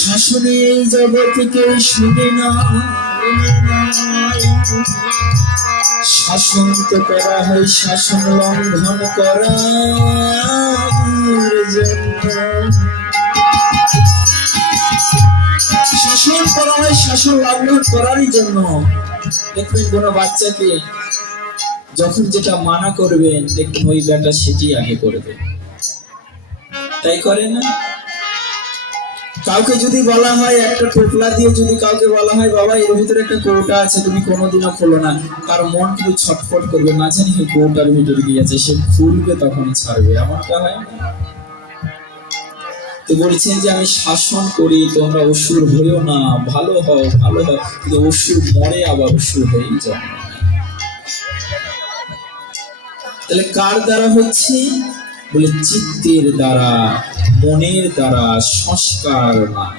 শাসনে জগৎ কেউ শুনে না, শাসন তো করা হয় শাসন লঙ্ঘন করার জন্য। শাসন করা হয় শাসন লঙ্ঘন করারই জন্য। দেখবেন কোন বাচ্চাকে যখন যেটা মানা করবেন, দেখবেন ওই বেটা সেটি আগে করবে, তাই করে না? কাউকে যদি বলা হয় একটা টোপলা দিয়ে যদি কাউকে বলা হয় বাবা এর ভিতরে একটা কৌটা আছে, তুমি কোনোদিনও খোলো না, তার মন কিন্তু ছটফট করবে, না জানি কৌটার ভিতরে কি আছে, সে খুলবে তখন ছাড়বে। এমনটা হয় না? তো বলছেন যে আমি শাসন করি, তোমরা অসুর হইও না, ভালো হও ভালো হও, কিন্তু অসুর মরে আবার অসুর হয়েই জন্ম। তাহলে কার দ্বারা হচ্ছে? বলে চিত্তের দ্বারা, মনের দ্বারা, সংস্কার নাই।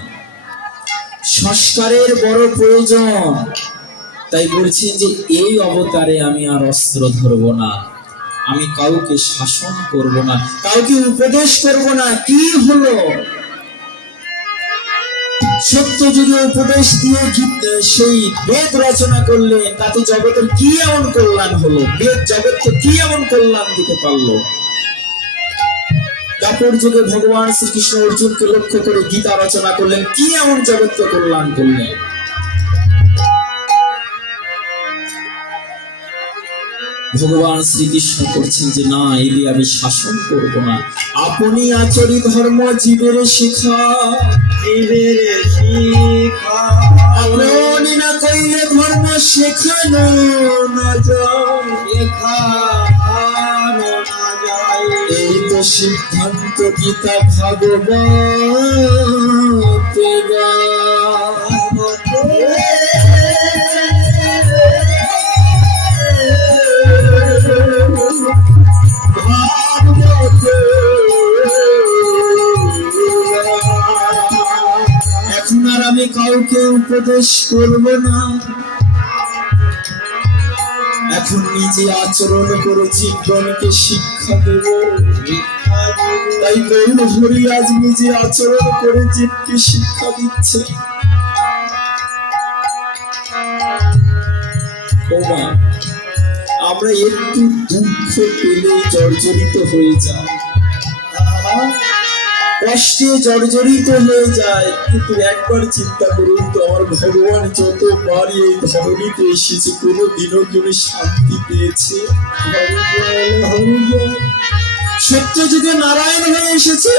সংস্কারের বড় প্রয়োজন। তাই বলছেন যে এই অবতারে আমি আর অস্ত্র ধরব না, আমি কাউকে শাসন করব না, কাউকে উপদেশ করব না। কি হলো? সত্য যুগে উপদেশ দিয়ে সেই বেদ রচনা করলেন, তাতে জগতের কি এমন কল্যাণ হলো? বেদ জগৎকে কি এমন কল্যাণ দিতে পারলো? দাপর যুগে ভগবান শ্রীকৃষ্ণ অর্জুনকে লক্ষ্য করে গীতা রচনা করলেন, কি এমন জগৎকে কল্যাণ করলেন? ভগবান শ্রীকৃষ্ণ করছেন যে না, এদের আমি শাসন করব না, আপনি আচরি ধর্ম জীবের শিখা, জীবের শিখা আপনি না কইলে ধর্ম শেখানো না যায়, এই তো সিদ্ধান্ত গীতা ভাগবত। এখন আর আমি কাউকে উপদেশ করব না, এখন নিজে আচরণ করে জীবনকে শিক্ষা দেব। তাই গৌর হরি আজ নিজে আচরণ করে জীবকে শিক্ষা দিচ্ছে। আমরা একটু দুঃখ পেলে জর্জরিত হয়ে যাই, কষ্টে জর্জরিত হয়ে যায়, কিন্তু একবার চিন্তা করুন তো, আমার ভগবান যতবার এই ধরণীতে এসেছে কোনোদিনও কোনো শান্তি পেয়েছে? সত্য যুগে নারায়ণ হয়ে এসেছে,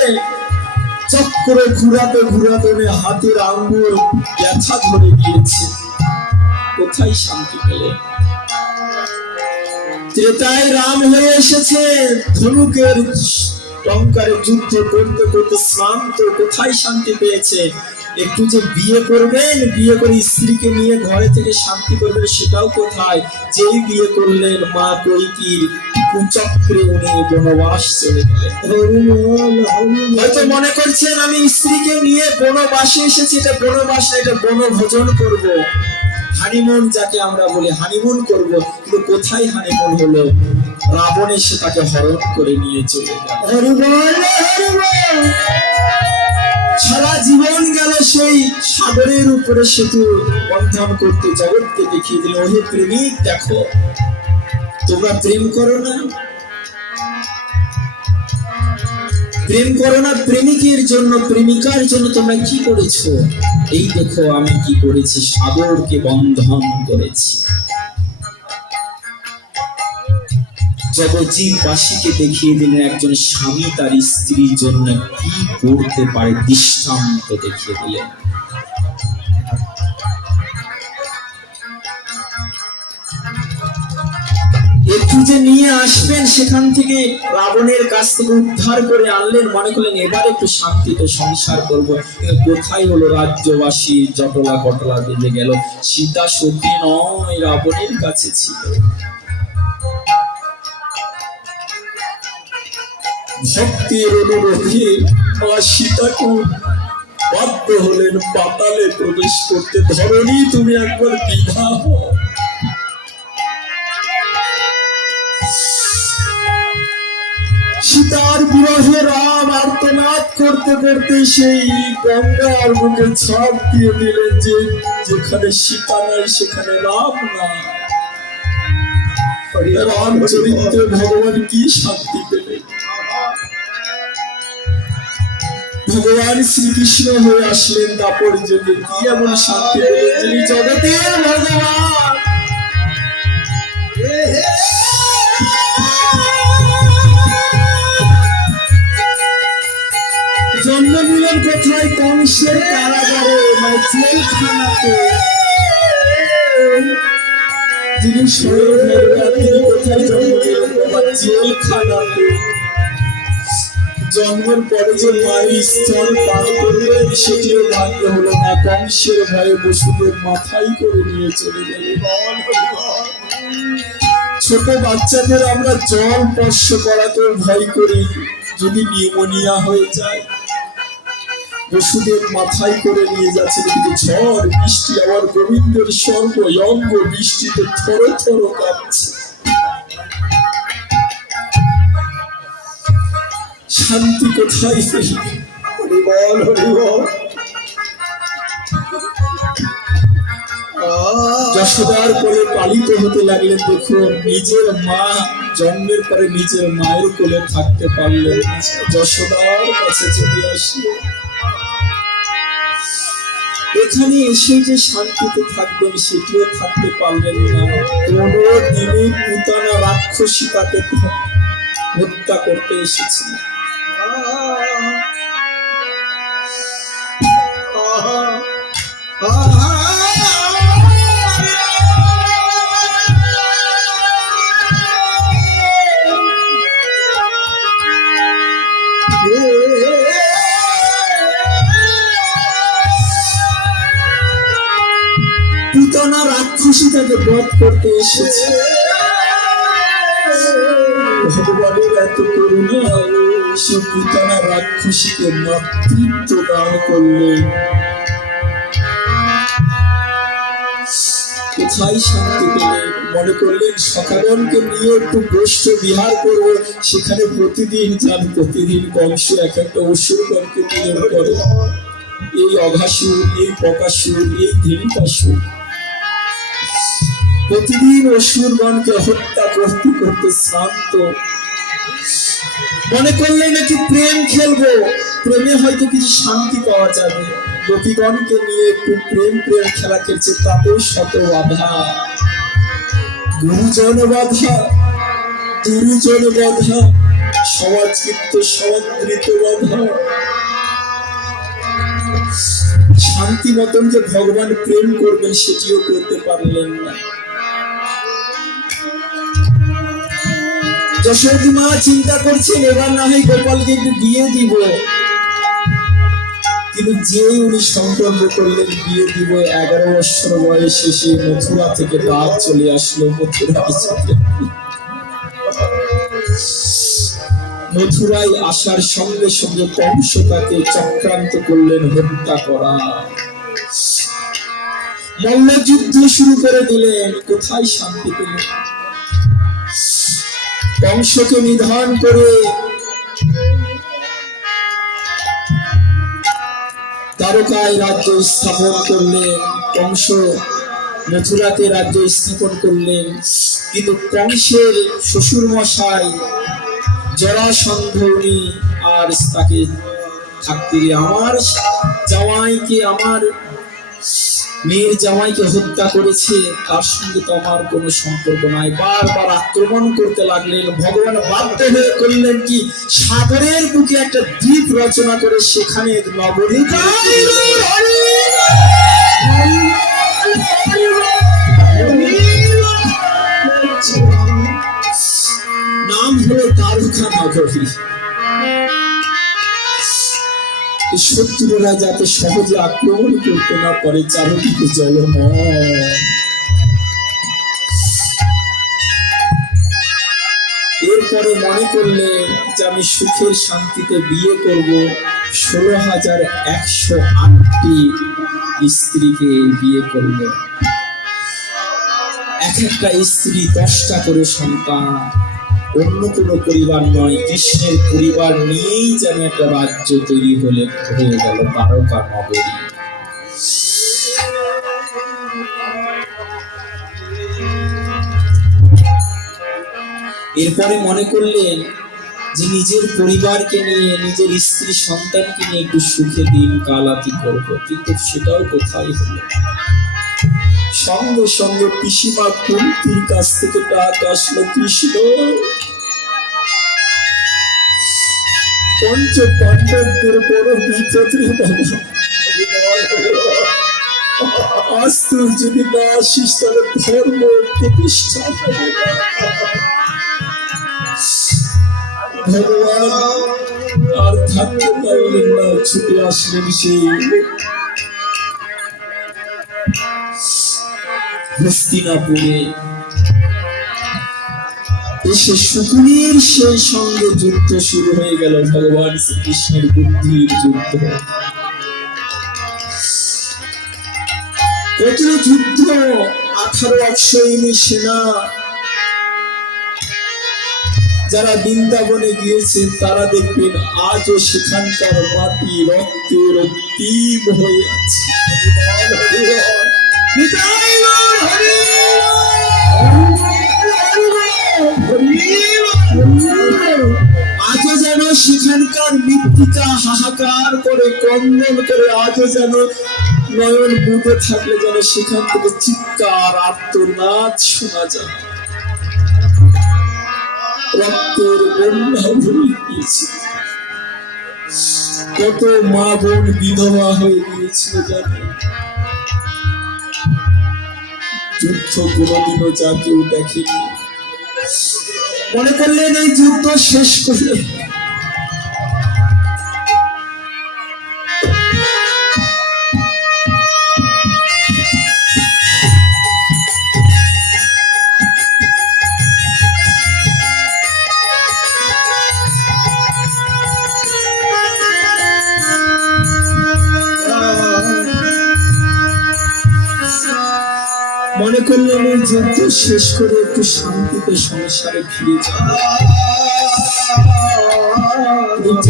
চক্র ঘুরাতে ঘুরাতে হাতের আঙ্গুল ব্যথা ধরে গিয়েছে, কোথায় শান্তি পেলে? ত্রেতায় রাম হয়ে এসেছে, ধনুকের টঙ্কারে যুদ্ধ করতে করতে শ্রান্ত, কোথায় শান্তি পেয়েছে? একটু যে বিয়ে করবেন, বিয়ে করে স্ত্রীকে নিয়ে ঘরে থেকে শান্তি করবেন, সেটাও কোথায়? যেই বিয়ে করলেন মা কৈকেয়ীর কুচক্রে উনি বনবাস চলে গেলেন। হয়তো মনে করছেন আমি স্ত্রীকে নিয়ে বনবাসে এসেছি, এটা বনবাস না, এটা বনভোজন করব, হানিমুন যাকে আমরা বলি, হানিমুন করব। কিন্তু কোথায় হানিমুন হলো? রাবণ এসে তাকে হরণ করে নিয়ে চলে গেল। সারা জীবন গেল সেই সাগরের উপরে সেতু বন্ধন করতে, জগৎকে দেখিয়ে দিল, ওহে প্রেমিক দেখো, তোমরা প্রেম করো না, প্রেম করো না, প্রেমিকের জন্য প্রেমিকার জন্য তোমরা কি করেছো? এই দেখো আমি কি করেছি, সাগরকে বন্ধন করেছি। জগৎবাসীকে দেখিয়ে দিলেন একজন স্বামী তার স্ত্রীর জন্য কি করতে পারে, দৃষ্টান্ত দেখিয়ে দিলেন। একটু যে নিয়ে আসবেন সেখান থেকে, রাবণের কাছ থেকে উদ্ধার করে আনলেন, মনে করলেন এবার একটু শান্তিতে সংসার করব, কিন্তু কোথায় হলো? রাজ্যবাসী জটলা কটলা বেঁধে গেল। সীতা সতী নয়, রাবণের কাছে ছিল। ভক্তের অনুরোধে মা সীতাকে বাধ্য হলেন পাতালে প্রবেশ করতে। ধরনী তুমি একবার বিধা হও। সীতার বিরহে রাম আর্তনাদ করতে করতে সেই গঙ্গার বুকে ছাপ দিয়ে দিলেন যে যেখানে সীতা নাই সেখানে রাম না। রাম চরিত্রে ভগবান কি শান্তি পেলেন। ভগবান শ্রীকৃষ্ণ হয়ে আসলেন দাপর যুগে, কি এমন শান্তি পেলেন যিনি জগতের ভগবান। জন্ম নিলেন কোথায়? কংসের কারাগারে, জেলখানাতে। যিনি স্বয়ং ভগবান, তিনি কোথায় জন্ম নিলেন? বাবা, জেলখানাতে। জন্মের পরে যে মায়ের স্তন পান করলেন সেটিও ভাগ্য হলো না। কংসের ভয়ে বসুদেব মাথায় করে নিয়ে চলে গেলেন। ছোট বাচ্চাদের আমরা জল স্পর্শ করাতে ভয় করি, যদি নিউমোনিয়া হয়ে যায়। বসুদেব মাথায় করে নিয়ে যাচ্ছেন, কিন্তু ঝড় বৃষ্টি, আবার গোবিন্দের সর্ব অঙ্গ বৃষ্টিতে থর থর কাঁপছে। শান্তি কোথায় পেলি? হরি বল, হরি বল। যশোদার কোলে পালিত হতে লাগলেন। দেখুন, নিজের মা জন্মের পরে নিজের মায়ের কোলে থাকতে পারলেন, যশোদার কাছে চলে আসলেন। এখানে এসে যে শান্তিতে থাকবেন সেটিও থাকতে পারলেন না। কোনো দিনই পুতানা রাক্ষসী তাকে হত্যা করতে এসেছিল। পুতানা রাক্ষসী তাকে বধ করতে এসেছে। ভগবানের এত করুণা, সে পুতানা রাক্ষসীকে মাতৃত্ব দান করলেন। কোথায় শান্তি পেলেন? মনে করলেন সখাগণকে নিয়ে একটু গোষ্ঠ বিহার করবো। সেখানে প্রতিদিন যান, প্রতিদিন কংস এক একটা অসুরগণকে পূজন করে। এই অঘাসুর, এই বকাসুর, এই ধীরিকাসুর প্রতিদিন অসুরগণকে হত্যা করতে করতে শ্রান্ত। মনে করলেন একটু প্রেম খেলবো, প্রেমে হয়তো কিছু শান্তি পাওয়া যাবে। গোপীগণকে নিয়ে একটু প্রেম প্রেম খেলা খেলছে, তাতেও শত বাধা। গুরুজন বাধা, গুরুজন বাধা, সমাজ কিন্তু সমাদৃত বাধা। শান্তি মতন যে ভগবান প্রেম করবেন সেটিও করতে পারলেন না। যশোদী মা চিন্তা করছেন এবার না হয় গোপালকে একটু বিয়ে দিব। কিন্তু যে উনি সংকল্প করলেন বিয়ে দিব, 11 বছর বয়সে সে মথুরা থেকে ডাক চলে আসলো। মথুরায় আসার সঙ্গে সঙ্গে কংস তাকে চক্রান্ত করলেন হত্যা করা। মল্লযুদ্ধ শুরু করে দিলেন। কোথায় শান্তি পেলেন? কংসকে নিধন করে দ্বারকায় রাজ্য স্থাপন করলেন। কংস মথুরাতে রাজ্য স্থাপন করলেন। কিন্তু কংসের শ্বশুর মশাই জরাসন্ধ উনি আর তাকে থাকতে, আমার জামাইকে, আমার মেয়ের জামাইকে হত্যা করেছে, তার সঙ্গে তো আমার কোনো সম্পর্ক নাই। বারবার আক্রমণ করতে লাগলেন। ভগবান বাধ্য হয়ে করলেন কি, সাগরের বুকে একটা দ্বীপ রচনা করে সেখানে নবদ্বীপ নাম হলো দ্বারকা নগরী। শত্রুরা যাতে সহজে আক্রমণ করতে না পারে, চারদিকে জলময়। এর এরপরে মনে করলেন যে আমি সুখের শান্তিতে বিয়ে করব। 16,108টি স্ত্রীকে বিয়ে করলো। এক একটা স্ত্রী 10টা করে সন্তান। অন্য কোনো পরিবার নয়, কৃষ্ণের পরিবার নিয়েই যেন একটা রাজ্য তৈরি হয়ে গেল, দ্বারকা নগরী। এরপরে মনে করলেন যে নিজের পরিবারকে নিয়ে, নিজের স্ত্রী সন্তানকে নিয়ে একটু সুখে দিন কালাতি করব, কিন্তু সেটাও কোথায় হলো। সঙ্গে সঙ্গে পিসিমা কুন্তির কাছ থেকে ডাক আসলো, কৃষ্ণ পঞ্চ পাণ্ডবদের বড় বিপদ রে বাবা, আজ তুই যদি না আসিস তাহলে ধর্ম প্রতিষ্ঠা হবে না। ভগবান আর থাকতে পারলেন না, ছুটে আসলেন সেই হস্তিনাপুরে। এসে শকুনির সেই সঙ্গে যুদ্ধ শুরু হয়ে গেল, ভগবান শ্রীকৃষ্ণের বুদ্ধির যুদ্ধ। কত যুদ্ধ, 18 অক্ষয়িনী সেনা। যারা বৃন্দাবনে গিয়েছেন তারা দেখবেন আজও সেখানকার মাটি রক্তে রক্তিম হয়ে আছে। আজও যেন সেখানকার মৃত্তিকা হাহাকার করে ক্রন্দন করে, আজও যেন নয়ন বুঝে থাকলে যেন সেখান থেকে চিৎকার আর্তনাদ শোনা যায়। রক্তের বন্যা ভরে গিয়েছে, কত মা বোন বিধবা হয়ে গিয়েছিল জানে। যুদ্ধ কোনদিনও যা কেউ দেখেনি। মনে করলেন এই যুদ্ধ শেষ করে মনে করলেন এই যুদ্ধ শেষ করে একটু শান্তিতে সংসারে ফিরে যাবে।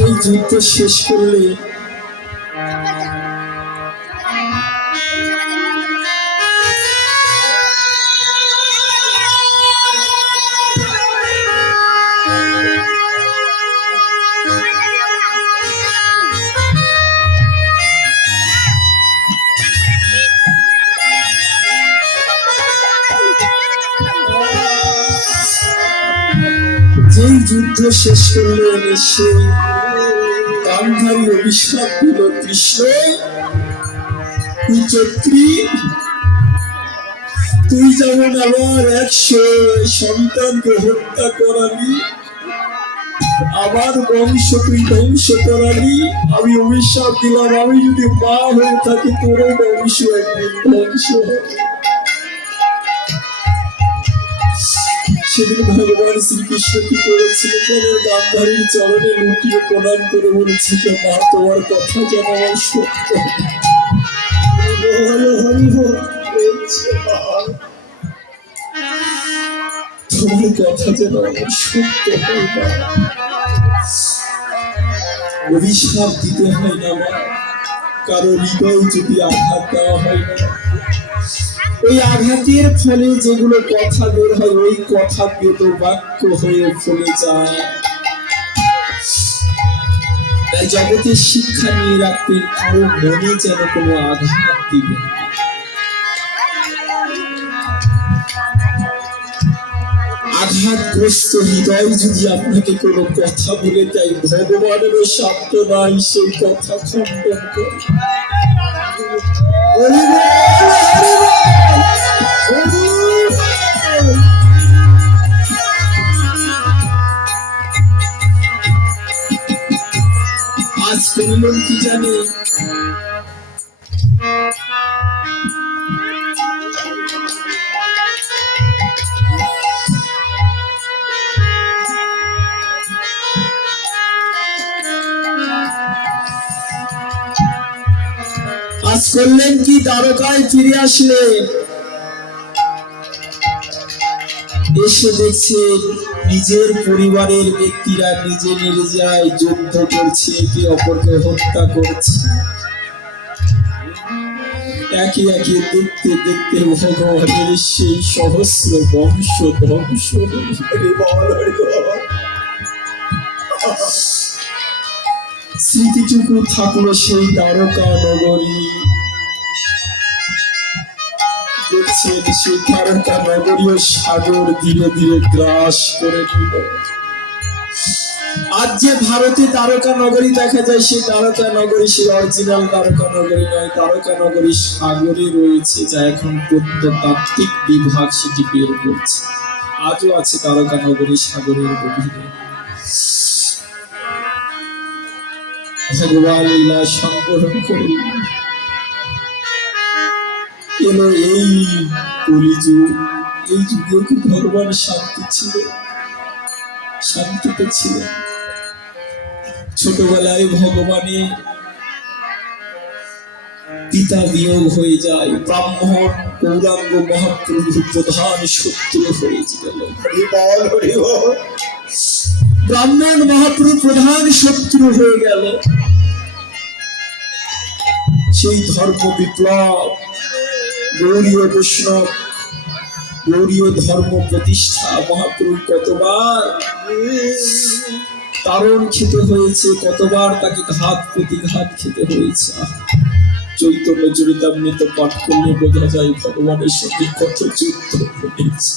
এই যুদ্ধ শেষ করলে যেই যুদ্ধ শেষ করলেন সেই গান্ধারী অভিশাপ দিল, কৃষ্ণ কুচক্রী, তুই যেমন আমার 100 সন্তানকে হত্যা করালি, আমার বংশ তুই ধ্বংস করালি। আমি অভিশাপ দিলাম, আমি যদি মা হয়ে থাকি তোরও বংশ একদিন ধ্বংস হবে। সেদিন ভগবান শ্রীকৃষ্ণ কি করেছিল, গান্ধারীর চরণে লুটিয়ে প্রণাম করে বলেছিল, মা তোমার কথা যেন আমার সত্য, তোমার কথা যেন আমার সত্য হয় না। অভিশাপ দিতে হয় না মা, কারো হৃদয় যদি আঘাত দেওয়া হয় না, ওই আঘাতের ফলে যেগুলো কথা বের হয় ওই কথা বেদ বাক্য হয়ে ফলে যায়। তাই জগতের শিক্ষা নিয়ে রাখবেন, কারো মনে যেন কোনো আঘাত দিবে। আঘাতগ্রস্ত হৃদয় যদি আপনাকে কোনো কথা বলে দেয়, ভগবানেরও সাধ্য নাই সেই কথা খণ্ডন করে। আজ করিলেন কি জানে, কাজ করলেন কি দ্বারকায় ফিরে আসলেন, এসে দেখছেন নিজের পরিবারের ব্যক্তিরা নিজে নিজেরাই যুদ্ধ করছে, একে অপরকে হত্যা করছে। একে একে দেখতে দেখতে ভগবানের সেই সহস্র বংশ ধ্বংস স্মৃতিটুকু থাকলো সেই দ্বারকা নগরী। দেখছেন সেই দ্বারকা নগরীয় সাগর ধীরে ধীরে গ্রাস করে নিল। আজ যে ভারতে দ্বারকা নগরী দেখা যায়, সেই দ্বারকা নগরী সেই অরিজিনাল দ্বারকা নগরী নয়, দ্বারকা নগরী সাগরে রয়েছে, যা এখন প্রত্নতাত্ত্বিক বিভাগ সেটি বের করছে। আজও আছে দ্বারকা নগরী সাগরের গভীরে। ভগবান লীলা সংবরণ করে এলো এই কলিযুগ। এই যুগে কি ভগবান শান্তি ছিল, শান্তিতে ছিলেন। ছোটবেলায় ভগবানের পিতা বিয়োগ হয়ে যায়, ব্রাহ্মণ গৌরাঙ্গ মহাপ্রভু প্রধান শত্রু হয়ে গেল। ব্রাহ্মণ মহাপ্রভু প্রধান শত্রু হয়ে গেল। সেই ধর্ম বিপ্লব, গৌরীয় বৈষ্ণব, গৌরীয় ধর্ম প্রতিষ্ঠা মহাপ্রভু কতবার তারণ খেতে হয়েছে, কতবার তাকে ঘাত প্রতিঘাত খেতে হয়েছে। চৈতন্য চরিতামৃত পাঠ করলে বোঝা যায় ভগবানের সঙ্গে কত যুদ্ধ হয়েছে।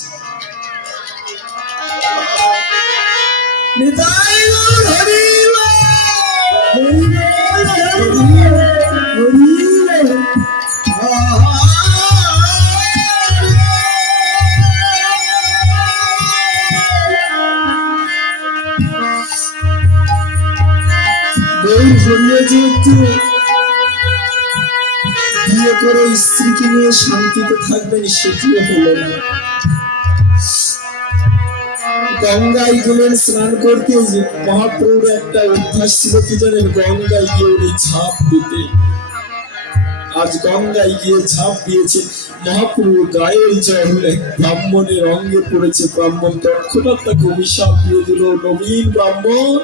যেহেতু বিয়ে করে স্ত্রীকে নিয়ে শান্তিতে থাকবেন, সেটিও হলো না। গঙ্গায় গেলেন স্নান করতে। যে মহাপ্রভুর একটা অভ্যাস ছিল কি জানেন, গঙ্গায় গিয়ে উনি ঝাঁপ দিতে। আজ গঙ্গায় গিয়ে ঝাঁপ দিয়েছে মহাপ্রভু, গায়ের জল ব্রাহ্মণের অঙ্গে পড়েছে। ব্রাহ্মণ তৎক্ষণাৎ তাকে অভিশাপ দিয়ে দিল, নবীন ব্রাহ্মণ,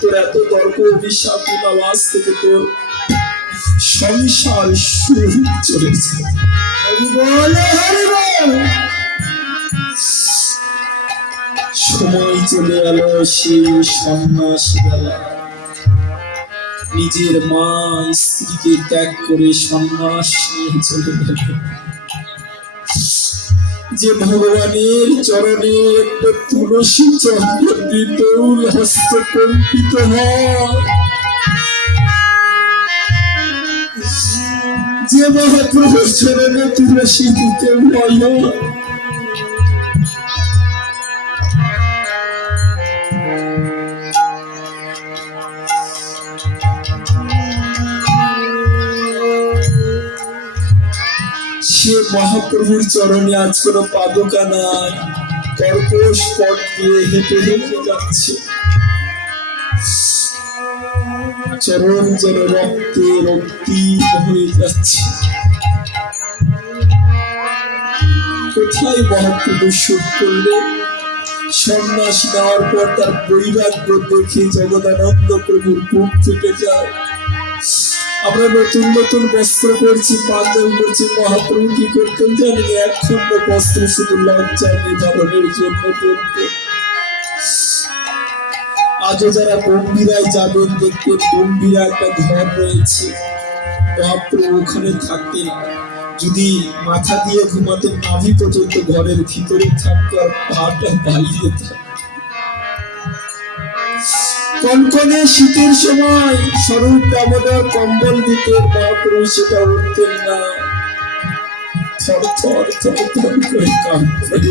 তোর এত তর্ক অভিশাপ দিলাম, আজ থেকে তোর সংসার শুরু চলেছে। সময় চলে এলো সেই সন্ন্যাসী বেলা। নিজের মা স্ত্রীকে ত্যাগ করে সন্ন্যাস নিয়ে চলে গেল। যে ভগবানের চরণে একটা তুলসী চন্দ্র বিতৌল হস্ত কম্পিত হয়, যে মহাপ্রভুর চরণে তুলসী দিতে ভয়, সে মহাপ্রভুর চরণে আজ কোন পাদুকা নাই, কর্কশ পথ দিয়ে হেঁটে হেঁটে যাচ্ছে। চরণ যেন রক্তে রক্তিম হয়ে যাচ্ছে। কোথায় মহাপ্রভু সুখ করলে? সন্ন্যাস নেওয়ার পর তার বৈরাগ্য দেখে জগদানন্দ প্রভুর বুক ফেটে যায়। আমরা নতুন নতুন বস্ত্র পরছি, পাঞ্জাবি পরছি, মহাপ্রভু কি করতেন জানেন? এক খন্ড বস্ত্র শুধু লজ্জা নিবারণের জন্য পরতেন। আজও যারা গম্ভীরায় যাবেন দেখবেন গম্ভীরা একটা ঘর রয়েছে, মহাপ্রভু ওখানে থাকতেন। যদি মাথা দিয়ে ঘুমাতেন নাভি পর্যন্ত ঘরের ভিতরে থাকতো, আর পাটা বাইরে থাকতো। কনকনে শীতের সময় স্বরূপ দামোদর কম্বল দিতেন, মহাপ্রভু সেটা উঠতেন না, থর থর থর থর করে কাঁপতেন।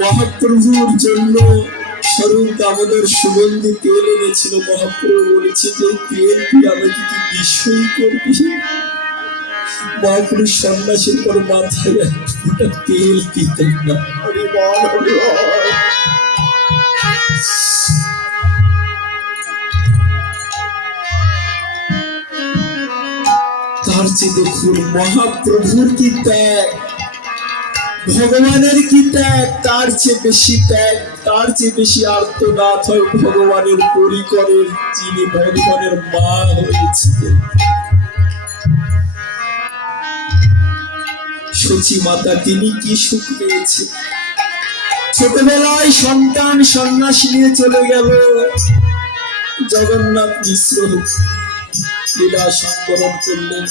মহাপ্রভুর জন্য স্বরূপ দামোদর সুগন্ধি তেল এনেছিল। মহাপ্রভু বলেছে যে তেল দিয়ে আমাকে কি বিষয় করবি? মহাপুরুষ সন্ন্যাসীর পর মাথায় একটা তেল দিতেন না। তার চেয়ে দেখুন মহাপ্রভুর কি ত্যাগ, ভগবানের কি ত্যাগ, তার চেয়ে বেশি ত্যাগ, তার চেয়ে বেশি আর্তনাদ হয় ভগবানের পরিকরের, যিনি ভগবানের মা হয়েছিলেন। সচি মাতা তিনি কি সুখ পেয়েছে। ছোটবেলায় সন্তান সন্ন্যাসী নিয়ে চলে গেল। জগন্নাথ মিশ্র লীলা সংকলন করলেন।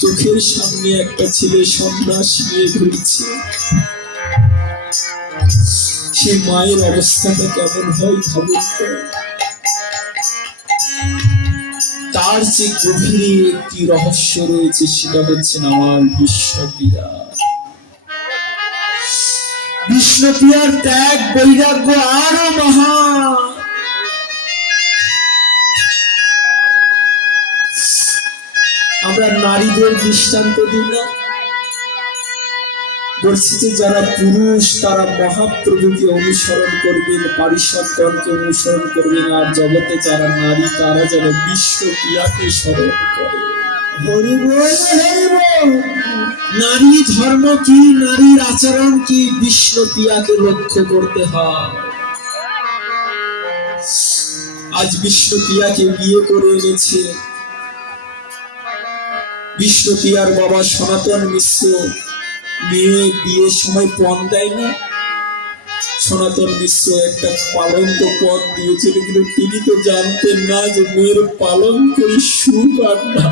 চোখের সামনে একটা ছেলে সন্ন্যাস নিয়ে ঘুরছে। সে মায়ের অবস্থাটা কেমন হয় ভাবুন তো। তার যে গভীরে একটি রহস্য রয়েছে, সেটা হচ্ছে আমার বিষ্ণুপ্রিয়া। বিষ্ণুপ্রিয়ার ত্যাগ বৈরাগ্য আরো মহান। আমরা নারীদের দৃষ্টান্ত দিই না, বলছি যে যারা পুরুষ তারা মহাপ্রভুকে অনুসরণ করবেন, পারিষদগণকে অনুসরণ করবেন, আর জগতে যারা নারী তারা যেন বিষ্ণুপ্রিয়াকে স্মরণ করে। নারী ধর্ম কি, নারীর আচরণ কি, বিষ্ণুপ্রিয়াকে লক্ষ্য করতে হয়। আজ বিষ্ণুপ্রিয়াকে বিয়ে করে এনেছে। বিষ্ণুপ্রিয়ার বাবা সনাতন মিশ্র মেয়ে বিয়ের সময় পণ দেয় না। সনাতন মিশ্র একটা পালঙ্ক পণ দিয়েছিল, কিন্তু তিনি তো জানতেন না যে মেয়ের পালঙ্কের সুখ আর না।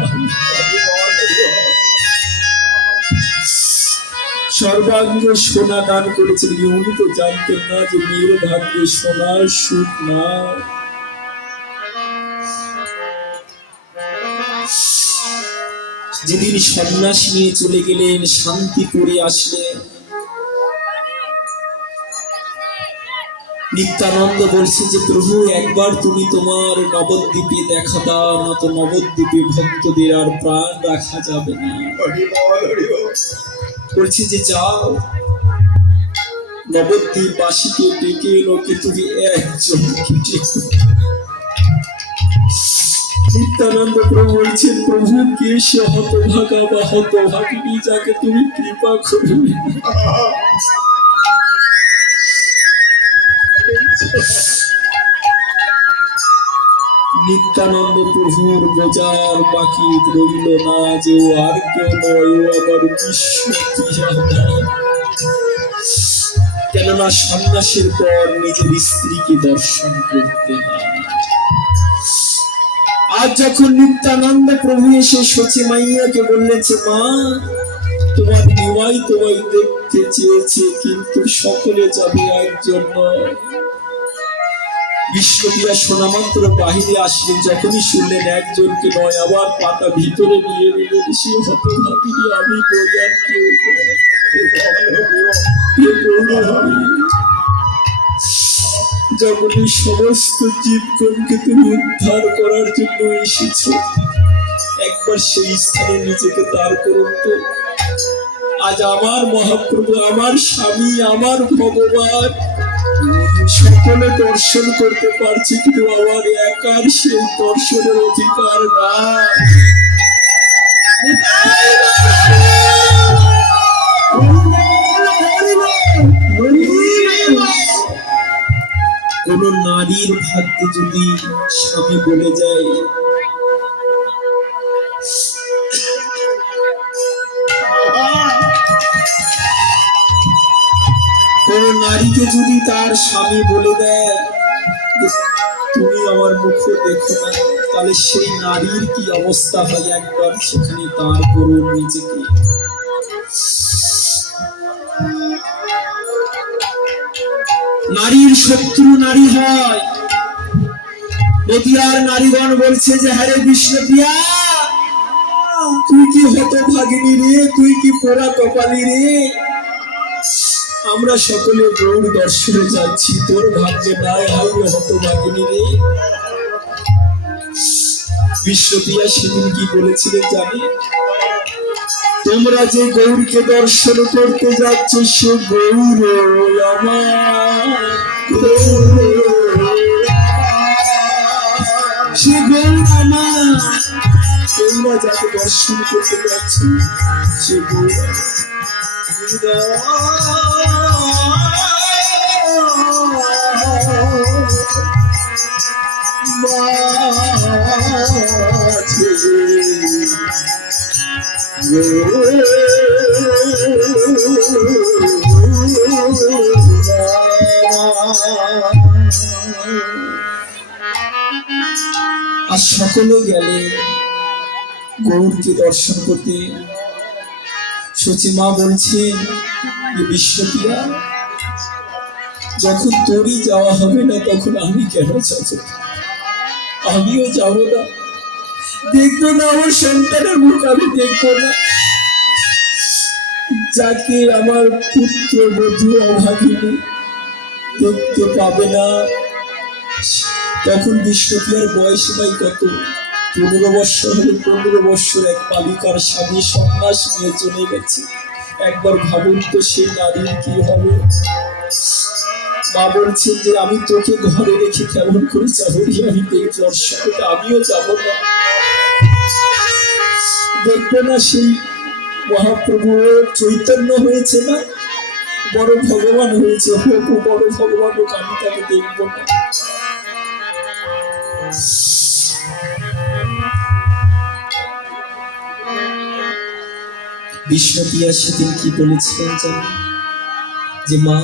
সর্বাঙ্গ সোনা দান করেছিলেন, উনি তো জানতেন না যে মেয়ের ভাগ্যে সোনার সুখ না। যেদিন সন্ন্যাস নিয়ে চলে গেলেন, শান্তিপুরে আসলেন, নিত্যানন্দ বলছে যে প্রভু একবার তুমি তোমার নবদ্বীপে দেখা দাও না, তো নবদ্বীপে ভক্তদের আর প্রাণ রাখা যাবে না। বলছে যে যাও নবদ্বীপবাসীকে ডেকে এলো, কি তুমি একজন। নিত্যানন্দ প্রভু বলছেন প্রভু কে সে হতভাগা বা হতভাগিনী যাকে তুমি কৃপা করবে। নিত্যানন্দ প্রভুর বোঝার বাকি রইল না যে ও আর কেউ নয়, ও আমার বিষ্ণুপ্রিয়া। কেননা সন্ন্যাসের পর নিজের স্ত্রীকে দর্শন করতে হয়। আজ যখন নিত্যানন্দ প্রভু এসে সচি মাইয়াকে বললেন যে মা তোমার নিমাই তোমায় দেখতে চেয়েছে, কিন্তু সকলে যাবে একজন নয়। বিষ্ণুপ্রিয়া শোনা মাত্র বাহিরে আসলেন, যখনই শুনলেন একজনকে নয়, আবার পাতা ভিতরে নিয়ে নিলেন। সে হতভাগিনী আমি বই আর কেউ যখনই সমস্ত জীবগণকে তুমি উদ্ধার করার জন্য এসেছ, একবার সেই স্থানে নিজেকে দাঁড় করুন তো। আজ আমার মহাপ্রভু, আমার স্বামী, আমার ভগবান সকলে দর্শন করতে পারছে, কিন্তু আমার একার সেই দর্শনের অধিকার নাই। কোন নারীর ভাগ্যে যদি স্বামী বলে যায় কোন নারীকে যদি তার স্বামী বলে দেয় তুমি আমার মুখ দেখো না, তাহলে সেই নারীর কি অবস্থা হয় একবার সেখানে তার করুন নিজেকে। নারীর শত্রু নারী হয়। নদিয়ার নারীগণ বলছে যে হ্যারে বিষ্ণুপ্রিয়া তুই কি হতভাগিনী রে, তুই কি পোড়া কপালি রে। আমরা সকলে গৌর দর্শনে যাচ্ছি, তোর ভাগ্যে নাই হাইরে হতভাগিনী রে। বিশ্বপ্রিয়া সেদিন কি বলেছিলেন জানি, তোমরা যে গৌরকে দর্শন করতে যাচ্ছ সে গৌর আমার, সে গৌর আমার। তোমরা যাকে দর্শন করতে যাচ্ছ সে গৌর আর সকলে গেলে গৌরকে দর্শন করতে। সচিমা বলছেন যে বিশ্বপ্রিয়া, যখন তোরই যাওয়া হবে না তখন আমি কেন যাব? আমিও যাব না, দেখবো না আমার সন্তানের মুখ, আমি দেখবো না যাকে আমার পুত্র বধূ অভাগিনী দেখতে পাবে না। তখন বিশ্বপ্রিয়ার বয়স ভাই কত, 15 বৎসর হলে 15 বৎসর এক বালিকার স্বামী সন্ন্যাস নিয়ে চলে গেছে। একবার ভাবুন তো সেই নারীর কি হবে। মা বলছেন যে আমি তোকে ঘরে রেখে কেমন করে যাবো, আমি দর্শনে আমিও যাব না, দেখবো না সেই মহাপ্রভু চৈতন্য হয়েছে না, বড় ভগবান হয়েছে, হোক বড় ভগবান হোক, আমি তাকে দেখবো না। বিশ্বপ্রিয়া সেদিন কি বলেছিলেন জানেন, যে মা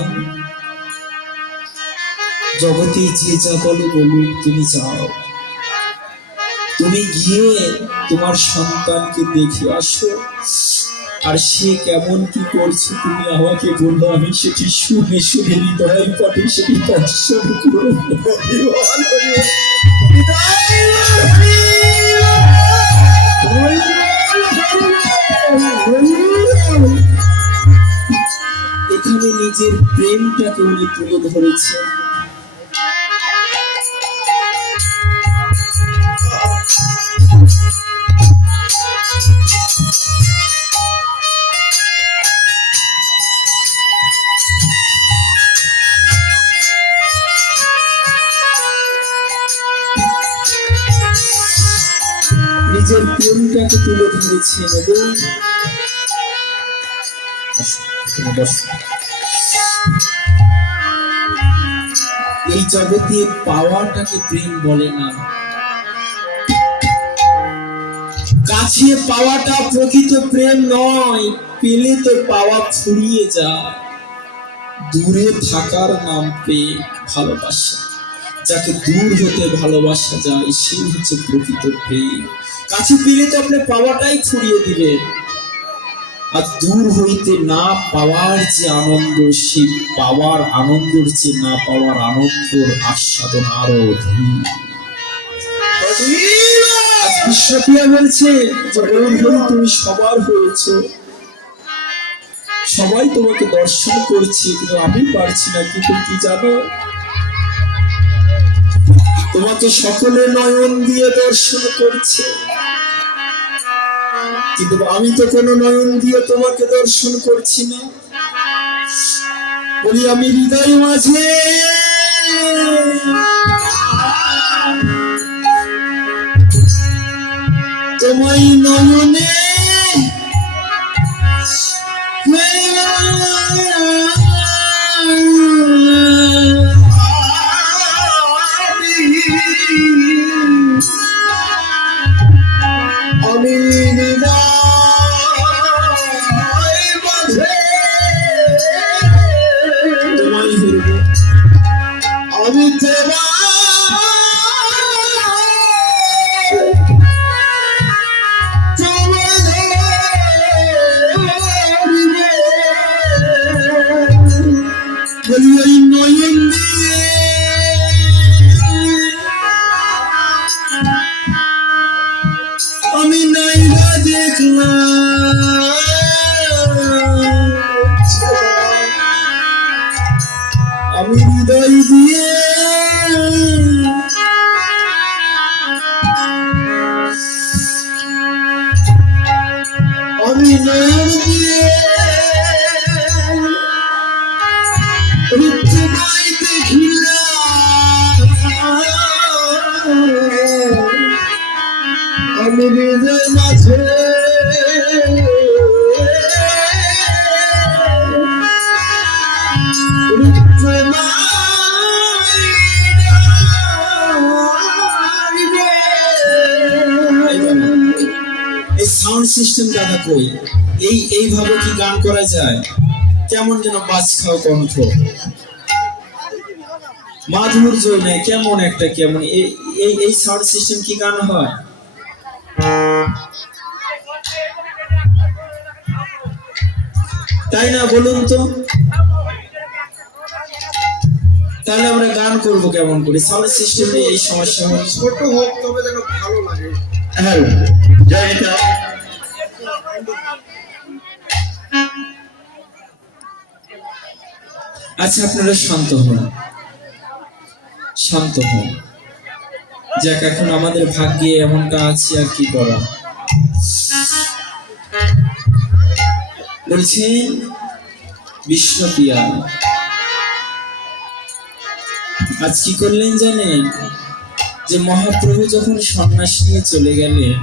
জগতে যে যা বলে বলুক, তুমি যাও, তুমি গিয়ে তোমার সন্তানকে দেখে আসো, আর সে কেমন কি করছে তুমি আমাকে বললো, আমি সেটি শুনে শুনে হৃদয় পটে সেটি দর্শন করব। এখানে নিজের প্রেমটাকে উনি তুলে ধরেছেন। নিজের প্রেমটাকে তুলে ধরেছেন এবং এই জগতে পাওয়াটাকে প্রেম বলে না, কাছে পাওয়াটা প্রকৃত প্রেম নয়, পেলে তো পাওয়া ফুরিয়ে যায়। দূরে থাকার নাম পেয়ে ভালোবাসা, যাকে দূর হতে ভালোবাসা যায় সেই হচ্ছে প্রকৃত প্রেম। কাছে পেলে তো আপনি পাওয়াটাই ফুরিয়ে দিলেন, আর দূর হইতে না পাওয়ার যে আনন্দ, সেই পাওয়ার আনন্দর যে না পাওয়ার আনন্দর আস্বাদন আরো অধিক। বিশ্বপ্রিয়া বলছে তুমি সবার হয়েছ, সবাই তোমাকে দর্শন করছে, কিন্তু আমি পারছি না। কিন্তু কি জানো, তোমাকে সকলে নয়ন দিয়ে দর্শন করছে, কিন্তু আমি তো কোনো নয়ন দিয়ে তোমাকে দর্শন করছি না। বলি আমি হৃদয় মাঝে তোমায় নয়নে আমি তোমায় ধরব, আমি বলি ওই নয়ন দিয়ে আমি নাইবা দেখলাম হৃদয় দিয়ে আমি নয়ন দিয়ে তোমায় দেখিলাম, আমি হৃদয় মাঝে এই সাউন্ড সিস্টেম দাদা কই? এইভাবে কি গান করা যায়? কেমন যেন বাজ খাও কণ্ঠ, মাধুর্য নেই, কেমন একটা কেমন এই সাউন্ড সিস্টেম কি গান হয়? তাই না বলুন তো? তাহলে আমরা গান করব কেমন করে? সাউন্ড সিস্টেমে এই সমস্যা হয়। ছোট হোক তবে যেন ভালো লাগে। হ্যাঁ, যাই এটা। আচ্ছা, আপনারা শান্ত হন, শান্ত হন। যাক, এখন আমাদের ভাগ্যে এমনটা আছে, আর কি করা। বলছেন বিষ্ণুপ্রিয়া আজ কি করলেন জানেন? যে মহাপ্রভু যখন সন্ন্যাস নিয়ে চলে গেলেন,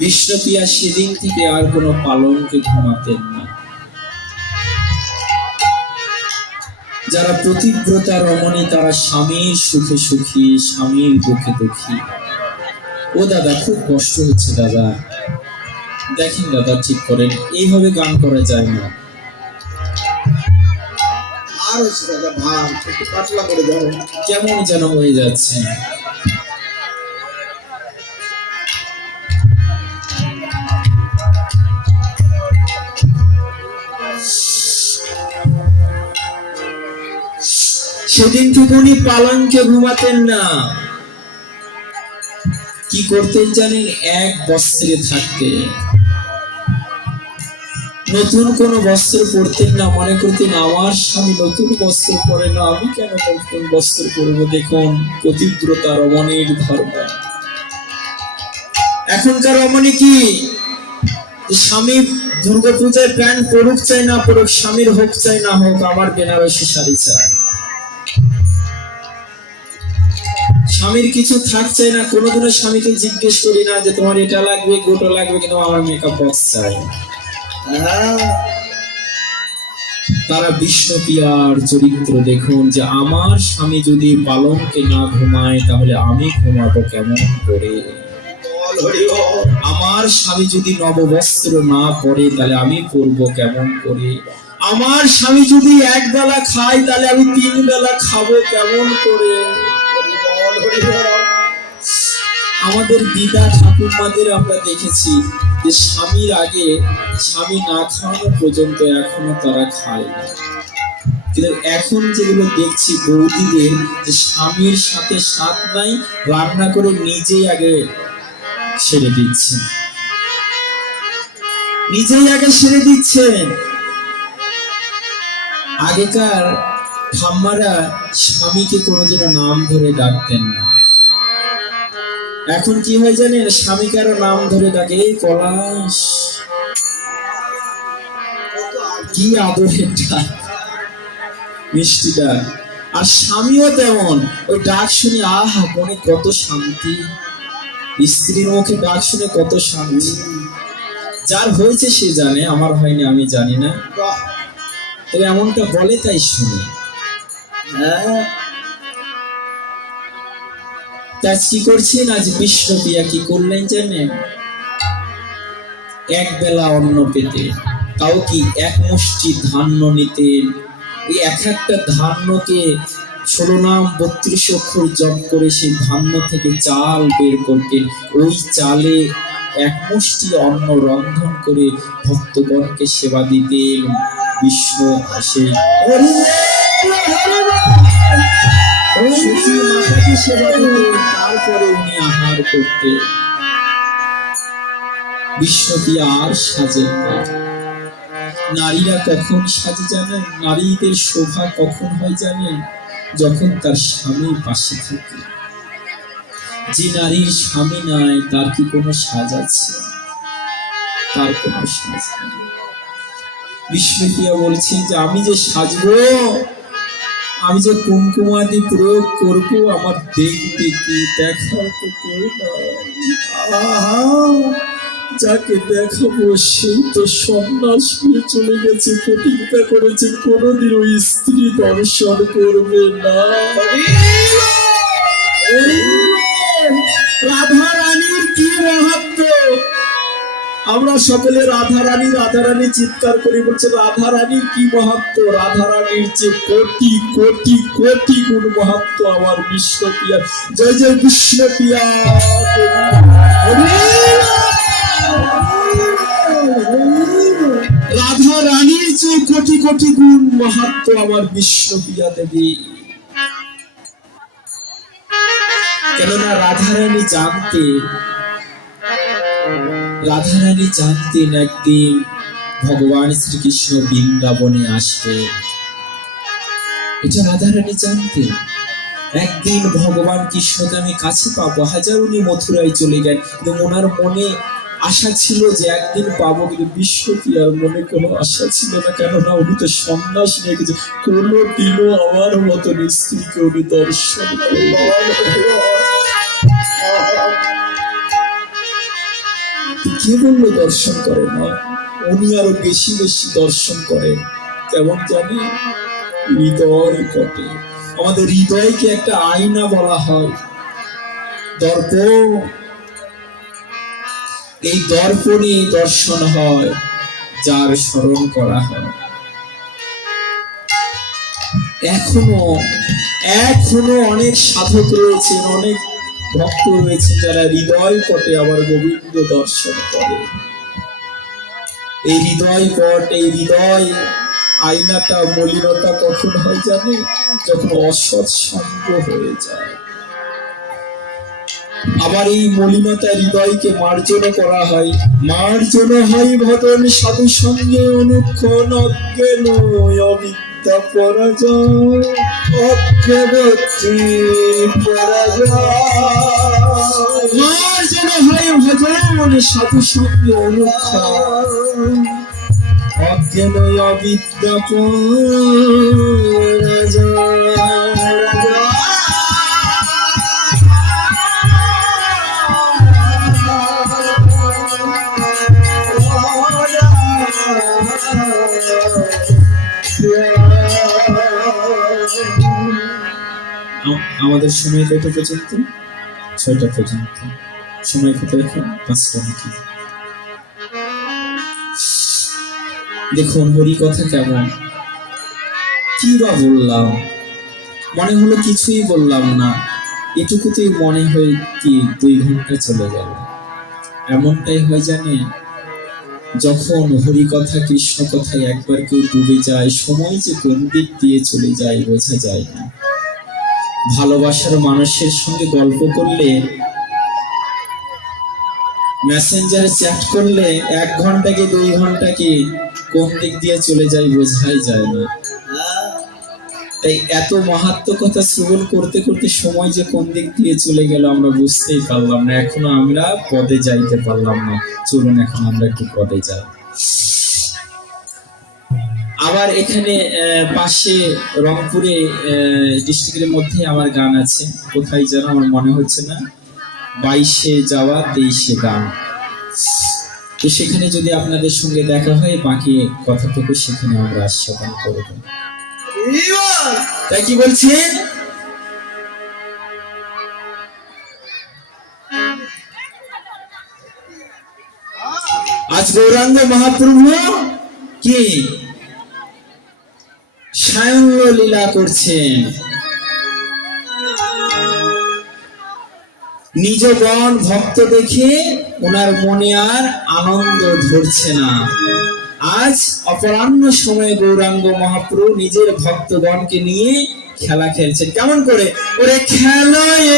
বিষ্ণুপ্রিয়া সেদিন থেকে আর কোনো পালনকে ঘুমাতেন না। যারা প্রতিব্রতা রমণী তারা স্বামীর সুখে সুখী, স্বামীর দুঃখে দুঃখী। ও দাদা, খুব কষ্ট হচ্ছে দাদা, দেখেন দাদা, ঠিক করেন, এইভাবে গান করা যায় না। আর হচ্ছে দাদা, ভাব একটু পাতলা করে দাও। কেমন যেন হয়ে যাচ্ছে। সেদিন থেকে উনি পালঙ্কে ঘুমাতেন না। কি করতেন জানেন? এক বস্ত্রে থাকতেন, নতুন কোন বস্ত্র পরতেন না। মনে করতেন আমার স্বামী নতুন বস্ত্র পরে না, আমি কেন নতুন বস্ত্র পরবো? দেখুন পতিব্রতা রমণীর ধর্ম। এখনকার রমণী কি? স্বামী দুর্গাপূজায় প্যান্ট পরুক চাই না পরুক, স্বামীর হোক চাই না হোক, আমার বেনারসি শাড়ি চাই। স্বামীর কিছু থাক চাই না। কোনোদিনও স্বামীকে জিজ্ঞেস করি না যে তোমার এটা লাগবে, গোটা লাগবে, কিন্তু আমার মেকআপ বক্স চাই। তারা বিষ্ণুপ্রিয়ার চরিত্র দেখুন, যে আমার স্বামী যদি পালঙ্কে না ঘুমায় তাহলে আমি ঘুমাবো কেমন করে? আমার স্বামী যদি নববস্ত্র না পরে তাহলে আমি পরবো কেমন করে? আমার স্বামী যদি এক বেলা খায় তাহলে আমি 3 বেলা খাবো কেমন করে? আমাদের দিদা ঠাকুরমাদের আমরা দেখেছি যে স্বামীর আগে স্বামী না খাওয়ানো পর্যন্ত এখনো তারা খায় না। কিন্তু এখন যেগুলো দেখছি বৌদিদের, যে স্বামীর সাথে সাথ নাই, রান্না করে নিজেই আগে সেরে দিচ্ছেন, নিজেই আগে সেরে দিচ্ছেন। আগেকার ঠাম্মারা স্বামীকে কোনোদিনও নাম ধরে ডাকতেন না। এখন কি হয় জানেন? স্বামীকে আরো নাম ধরে ডাকে, এই পলাশ, কি আদরের ডাক, মিষ্টি ডাক। আর স্বামীও তেমন, ওই ডাক শুনে আহা মনে কত শান্তি। স্ত্রীর মুখে ডাক শুনে কত শান্তি। যার হয়েছে সে জানে, আমার হয়নি আমি জানি না, তবে এমনটা বলে তাই শুনি। হ্যাঁ, আজ কি করছেন? আজ বিষ্ণুপ্রিয়া কি করলেন জানেন? এক বেলা অন্ন পেতে, তাও কি 1 মুষ্টি ধান্য নিতেন। ওই একটা ধান্যকে 16 নাম 32 অক্ষর জপ করে সেই ধান্য থেকে চাল বের করতেন। ওই চালে 1 মুষ্টি অন্ন রন্ধন করে ভক্তগণকে সেবা দিতেন। বিষ্ণু আসে সেবা দিতেন, তারপরে উনি আহার করতেন। বিষ্ণুপ্রিয়া আর সাজেন না। নারীরা কখন সাজে জানেন? নারীদের শোভা কখন হয় জানেন? যখন তার স্বামী পাশে থাকে। যে নারীর স্বামী নাই তার কি কোনো সাজ আছে? তার কোনো সাজ নেই। বিষ্ণুপ্রিয়া বলছেন যে আমি যে সাজবো, আমি যে কুমকুমাদি প্রয়োগ করব, আমার দেখবে কি? দেখার তো কেউ নাই। আহা, যাকে দেখাবো সেই তো সন্ন্যাস নিয়ে চলে গেছে, প্রতিজ্ঞা করেছে কোনোদিন ওই স্ত্রী দর্শন করবে না। রাধা রানীর কি মাহাত্ম্য! আমরা সকলে রাধা রানী চিৎকার করে বলছে রাধা রানীর কি মাহাত্ম্য! রাধা রানীর যে কোটি কোটি কোটি গুণ মাহাত্ম্য আমার বিষ্ণুপ্রিয়া। জয় জয় বিষ্ণুপ্রিয়া। রাধা রানীর যে কোটি কোটি গুণ মাহাত্ম্য আমার বিষ্ণুপ্রিয়া দেবী। কেননা রাধারানী জানতেন একদিন ভগবান শ্রীকৃষ্ণ বৃন্দাবনে আসবে। এটা রাধারানী জানতেন একদিন ভগবান কৃষ্ণকে আমি কাছে পাবো। হাজার উনি মথুরায় চলে গেল, কিন্তু ওনার মনে আশা ছিল যে একদিন পাবো, কিন্তু বিষ্ণুপ্রিয়ার মনে কোনো আশা ছিল না। কেননা উনি তো সন্ন্যাস নিয়ে গেছে, কোনোদিনও আমার মতন স্ত্রীকে উনি দর্শন কে বললো দর্শন করে না? উনি আরো বেশি বেশি দর্শন করেন। কেমন জানি? হৃদয় পটে। আমাদের হৃদয়কে একটা আয়না বলা হয়, দর্পণ। এই দর্পণে দর্শন হয় যার স্মরণ করা হয়। এখনো অনেক সাধক রয়েছেন, অনেক ভক্ত রয়েছে যারা হৃদয় পটে আবার গোবিন্দ দর্শন করে। এই হৃদয় পট, এই হৃদয় আয়নাটা মলিনতা কখন হয় জানে? যখন অসৎ সঙ্গ হয়ে যায়। আবার এই মলিনতা হৃদয়কে মার্জন করা হয়। মার্জন হয় ভদন সাধু সঙ্গে অনুক্ষণ অজ্ঞান অবিদ্যা পরাজয়। মার্জন হয় ভজন সাধু সঙ্গে অনুক্ষণ অজ্ঞান অবিদ্যা পরাজয়। আমাদের সময় কত পর্যন্ত? 6টা পর্যন্ত। সময় কত এখন? 5টা নাকি? দেখুন হরি কথা কেমন, কি বা বললাম, মনে হলো কিছুই বললাম না। এটুকুতেই মনে হয় কি 2 ঘন্টা চলে গেল। এমনটাই হয় জানে, যখন হরি কথা কৃষ্ণ কথায় একবার কেউ ডুবে যায়, সময় যে কোন দিক দিয়ে চলে যায় বোঝা যায় না। ভালোবাসার মানুষের সঙ্গে গল্প করলে, মেসেঞ্জারে চ্যাট করলে 1 ঘন্টা কি 2 ঘন্টা কি কোন দিক দিয়ে চলে যায় বোঝাই যায় না। তাই এত মাহাত্ম্য কথা শ্রবণ করতে করতে সময় যে কোন দিক দিয়ে চলে গেল আমরা বুঝতেই পারলাম না। এখনো আমরা পদে যাইতে পারলাম না। চলুন এখন আমরা একটু পদে যাই। আবার এখানে পাশে রংপুরে ডিস্ট্রিক্টের মধ্যে আমার গান আছে, কোথায় যেন আমার মনে হচ্ছে না, 22-এ যাওয়া 23-এ গান। তো সেখানে যদি আপনাদের সঙ্গে দেখা হয়, বাকি কথাটুকু সেখানে আমরা আস্বাদন করব। তাই কি বলছেন? আজ গৌরাঙ্গ মহাপ্রভু কি সায়ন লীলা করছেন। নিজ গণ ভক্ত দেখে ওনার মনে আর আনন্দ ধরছে না। আজ অপরাহ্ন সময়ে গৌরাঙ্গ মহাপ্রভু নিজের ভক্তগণকে নিয়ে খেলা খেলছেন। কেমন করে? ওরে খেলায়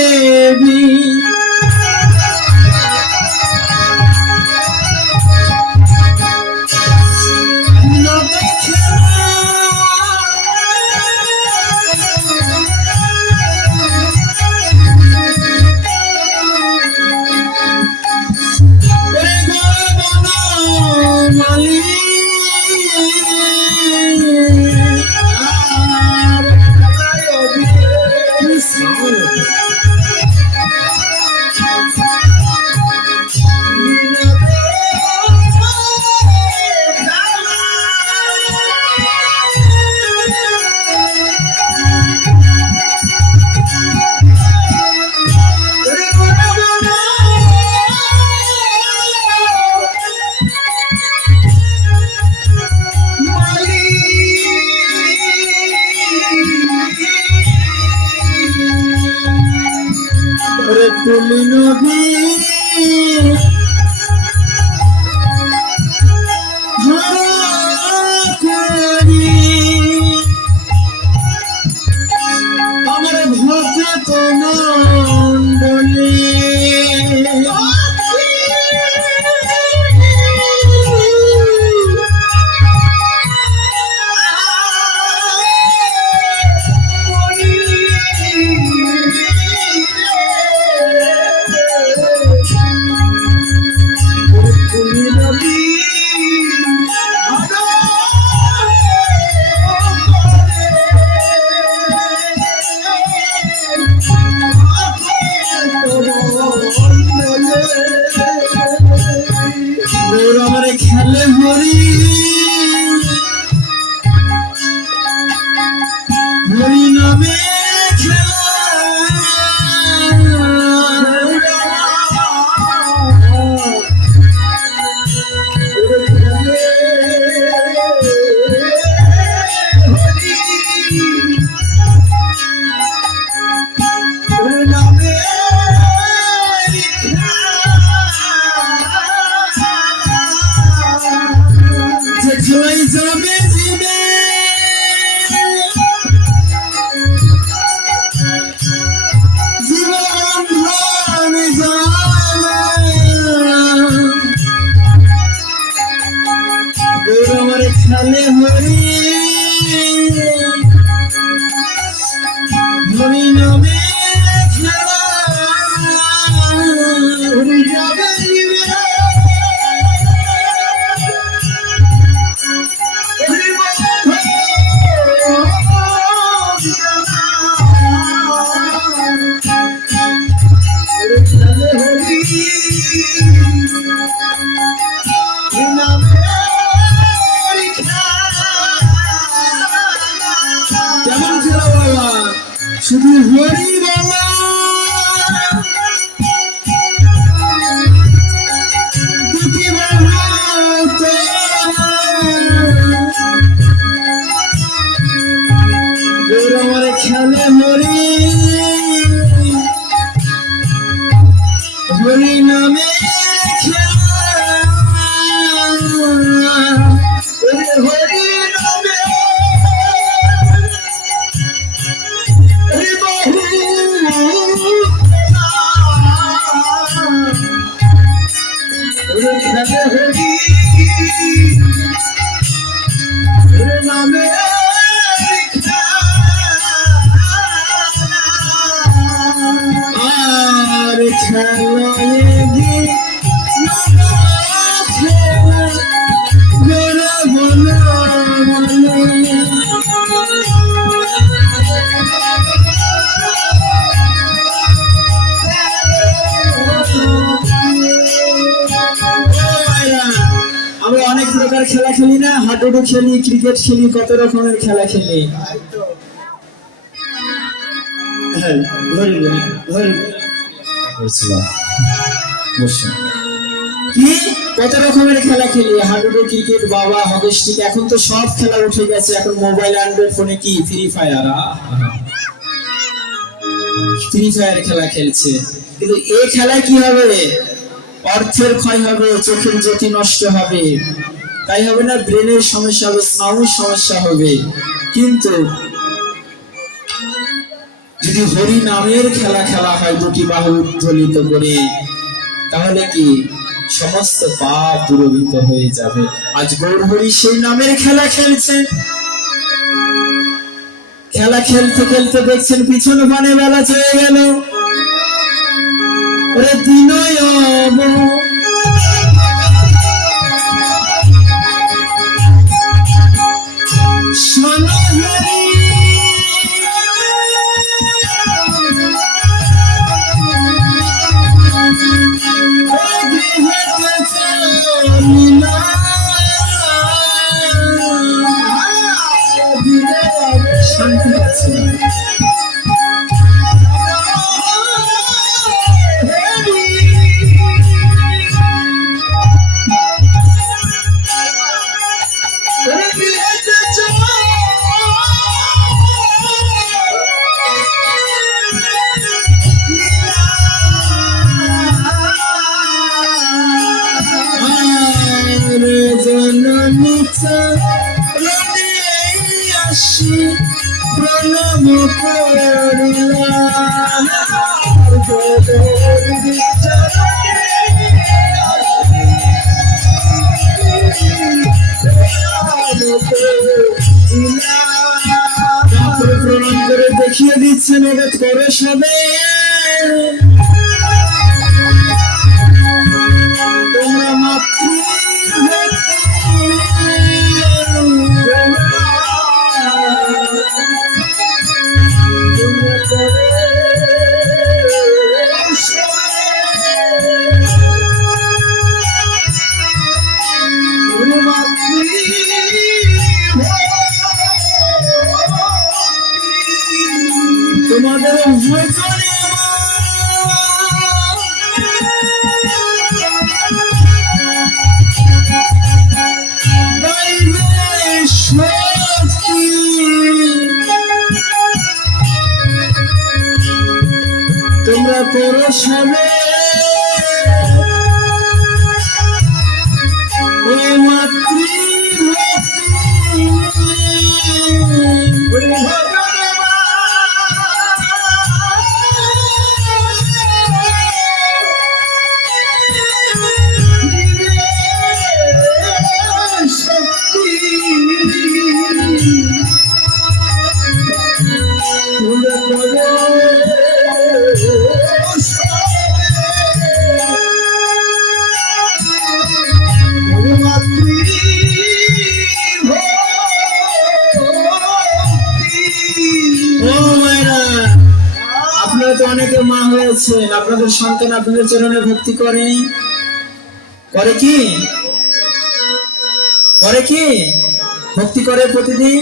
কুলি নবী আমার ভক্ত মণ্ডলী আমার খেলে হরি হরি নামে খেলা খেলাই যাবে জীবে জীবন ধন আমার খেলে হরি হরি নামে খেলা হরি যাবে জীবে কেমন খেলা বাবা শুধু হরি বাবা দুটি বাবা আমার খেলে হরি হরি নামে হরি নামে খেলে হরি নামে আর খেলায় গিয়ে খেলা গোরা বলা আমরা অনেক প্রকার খেলা খেলি না, হাডুডু খেলি, ক্রিকেট খেলি, কত রকমের খেলা খেলি। হ্যাঁ ধরি কি কত রকমের খেলা খেলি, হাডুডু, ক্রিকেট, বাবা, হকি স্টিক। এখন তো সব খেলা উঠে গেছে, এখন মোবাইল অ্যান্ড্রয়েড ফোনে কি ফ্রি ফায়ার খেলা খেলছে। কিন্তু এই খেলায় কি হবে? অর্থের ক্ষয় হবে, চোখের জ্যোতি নষ্ট হবে, তাই হবে না, ব্রেনের সমস্যা হবে, স্নায়ুর সমস্যা হবে। কিন্তু যদি হরি নামের খেলা খেলা হয় দুটি বাহু উত্তোলিত করে, তাহলে কি সমস্ত পাপ দূরীভূত হয়ে যাবে। আজ গৌর হরি সেই নামের খেলা খেলছে। খেলা খেলতে খেলতে দেখছেন পিছন পানে বেলা চলে গেল। ওরে দিনয় শান্তি পাচ্ছে না। তারপরে প্রণাম করে দেখিয়ে দিচ্ছেন এবার করে সবে তোমরা তোমাদের ভোজনে তোমরা করো সবে ও আপনারা তো অনেকে মা হয়েছেন, আপনাদের সন্তান আপনাদের চরণে ভক্তি করে কি ভক্তি করে প্রতিদিন?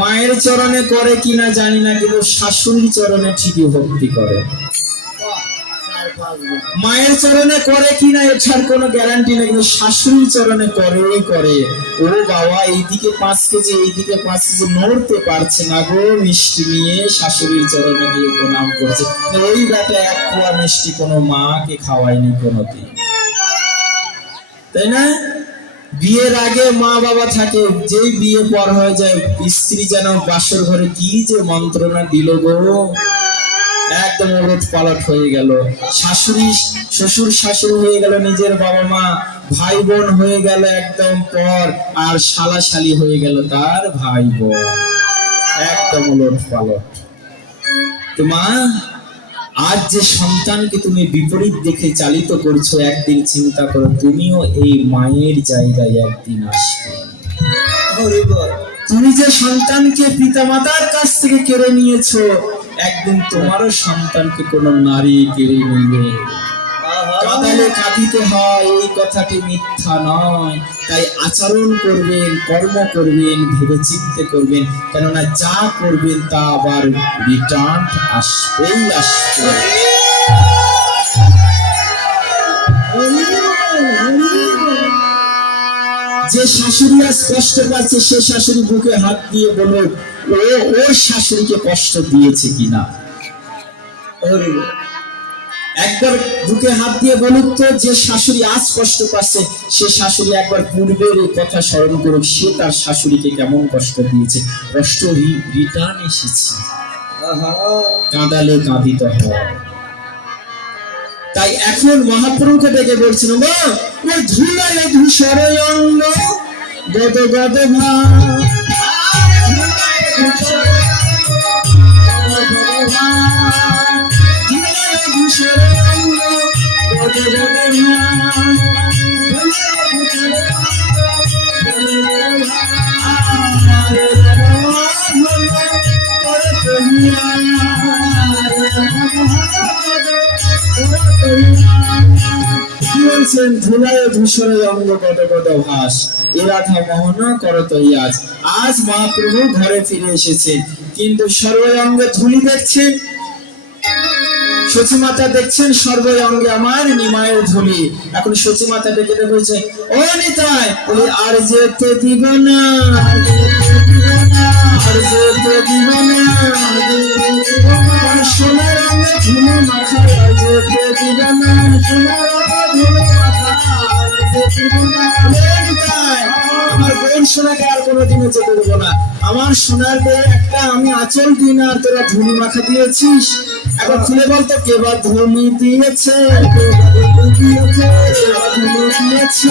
মায়ের চরণে করে কিনা জানি না, কিন্তু শাশুড়ির চরণে ঠিকই ভক্তি করে। মায়ের চরণে করে কিনা এটার কোনো গ্যারান্টি নেই, কিন্তু শাশুড়ির চরণে করে। ও বাবা, এইদিকে 5 কেজি এইদিকে 5 কেজি নড়তে পারছে না গো, মিষ্টি নিয়ে শাশুড়ির চরণে গিয়ে প্রণাম করছে। ওই বেটা 1 পোয়া মিষ্টি কোনো মাকে খাওয়ায়নি কোনোদিন, তাই না? বিয়ের আগে মা বাবা থাকে, যেই বিয়ে পর হয়ে যায় স্ত্রী যেন বাসর ঘরে কি যে মন্ত্রণা দিল গো, একদম ওলট পালট হয়ে গেল। শ্বশুর শাশুড়ি হয়ে গেল নিজের বাবা মা, ভাই বোন হয়ে গেল একদম পর, আর শালা শালি হয়ে গেল তার ভাই বোন, একদম ওলট পালট। তো মা, আজ যে সন্তানকে তুমি বিপরীত দেখে চালিত করছো, একদিন চিন্তা করো তুমিও এই মায়ের জায়গায় একদিন আসবে। তুমি যে সন্তানকে পিতামাতার কাছ থেকে কেড়ে নিয়েছো, একদিন তোমারও সন্তানকে কোন নারী কেড়ে নিবে। কাঁদালে কাঁদিতে হয়, এই কথাটি মিথ্যা নয়। তাই আচরণ করবেন, কর্ম করবেন, ভেবে চিন্তে করবেন, কেননা যা করবেন তা আবার রিটার্ন আসবে। যে শাশুড়ি আজ কষ্ট পাচ্ছে, সে শাশুড়ি বুকে হাত দিয়ে বলল ওর শাশুড়িকে কষ্ট দিয়েছে কিনা। একবার বুকে হাত দিয়ে বলুক তো, যে শাশুড়ি আজ কষ্ট পাচ্ছে, সে শাশুড়ি একবার পূর্বের এই কথা স্মরণ করুক, সে তার শাশুড়িকে কেমন কষ্ট দিয়েছে। কষ্ট রিটার্ন এসেছে, কাঁদালে কাঁদিতে হয়। তাই এখন মহাপ্রভুকে ডেকে বলছিল, মা ওই ধুলায় ধূসর অঙ্গ গদ গদ ভা, ধুলায় ধূসর অঙ্গ গদ গদ ভাস, এ রাধা মোহনা করত আজ। আজ মহাপ্রভু ঘরে ফিরে এসেছে, কিন্তু সর্বঙ্গে ধুলি দেখছেন, সচিমাতা দেখছেন সর্বঙ্গে আমার নিমায়ের ধুলি। এখন সচিমাতা ডেকে বলছে, ও নিতাই, বলি আর যেতে দিব না, আর যেতে দিব না, সোনার রঙে ধুলো মাথায়, আর যেতে দিব না, সোনার রঙে ধুলো মাথায়, আর যেতে দিব না। আমার বোন সোনাকে আর কোনোদিনও যেতে দেবো না। আমার সোনার গায়ে একটা আমি আঁচল দিই না, আর তোরা ধুনি মাখা দিয়েছিস। এখন খুলে বলতো কে বা ধুনি দিয়েছে, কে বা ধুনি দিয়েছে, কে বা ধুনি দিয়েছে,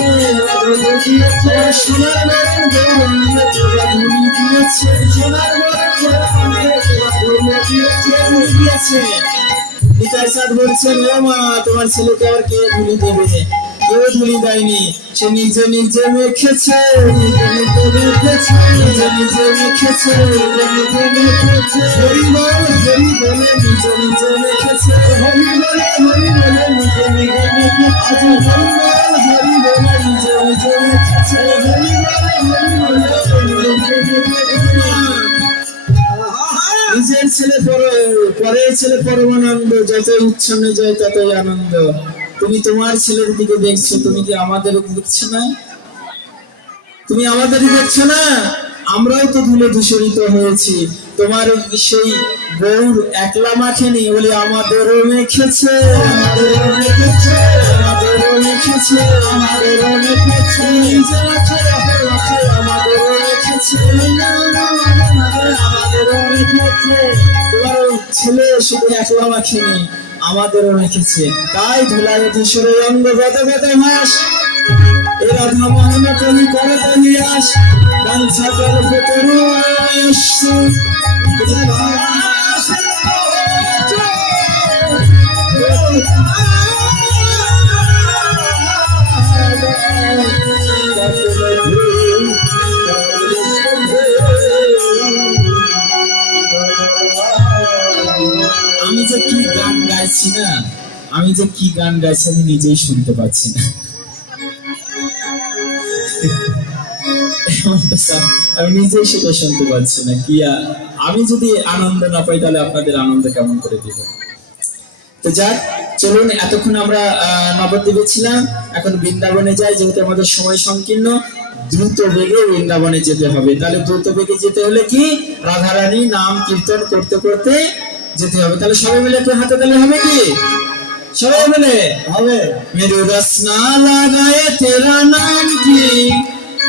ধুনি দিয়েছে। সোনার গায়ে গৌরঙ্গে কে বা ধুনি দিয়েছে, সোনার গায়ে গৌরঙ্গে কে বা ধুনি দিয়েছে, ধুনি দিয়েছে। নিতাই চাঁদ বলছেন, ও মা, তোমার ছেলেকে আর কে ধুলি দেবে? কেউ ধুলি দেয়নি, সে নিজে নিজে মেখেছে, নিজে নিজে মেখেছে, নিজে নিজে মেখেছে, নিজে নিজে মেখেছে। হরি বল হরি বলে নিজে নিজে মেখেছে, হরি বলে হরি বলে নিজে নিজে মেখেছে। আজ হরি বল হরি বলে নিজে নিজে মেখেছে, হরি বল হরি বলে নিজে নিজে মেখেছে। নিজের ছেলে পরের ছেলে পরমানন্দ, যতই উচ্ছন্নে যায় ততই আনন্দ। তুমি তোমার ছেলের দিকে দেখছো, তুমি কি আমাদের দেখছো না? তুমি আমাদের দেখছো না? আমরাও তো ধুলো দূষণিত হয়েছি। তোমার সেই গৌর একলা মাখেনি, বলে আমাদেরও মেখেছে, আমাদেরও মেখেছে, আমাদেরও মেখেছে, আমাদেরও মেখেছে। নিজে মাখে অপর মাখে, আমাদেরও মেখেছে, আমাদেরও মেখেছে। তোমার ছেলে শুধু একলা মাখেনি, আমাদেরও মেখেছে। তাই ধুলায় ধূসরে অঙ্গ গত গত হাস, এ রাধা মোহন কলি করত নিরাশ, বাঞ্ছা কল্প তরু আয়স্য। আমি যে কি গান গাইছি না, আমি যে কি গান গাইছি আমি নিজেই শুনতে পাচ্ছি না। আমি নিজেই সেটা শুনতে পাচ্ছি না। কি আমি যদি আনন্দ না পাই তাহলে আপনাদের আনন্দ কেমন করে দিব? তো যাক, চলুন, এতক্ষণ আমরা নবদ্বীপে ছিলাম, এখন বৃন্দাবনে যাই। যেহেতু আমাদের সময় সংকীর্ণ, দ্রুত বেগে বৃন্দাবনে যেতে হবে। তাহলে দ্রুত বেগে যেতে হলে কি, রাধারানী নাম কীর্তন করতে করতে যেতে হবে। তাহলে সবাই মিলে একটু হাতে তালে হবে কি? সবাই মিলে হবে। মেরু রসনা লাগায়ে তেরা নাম কি,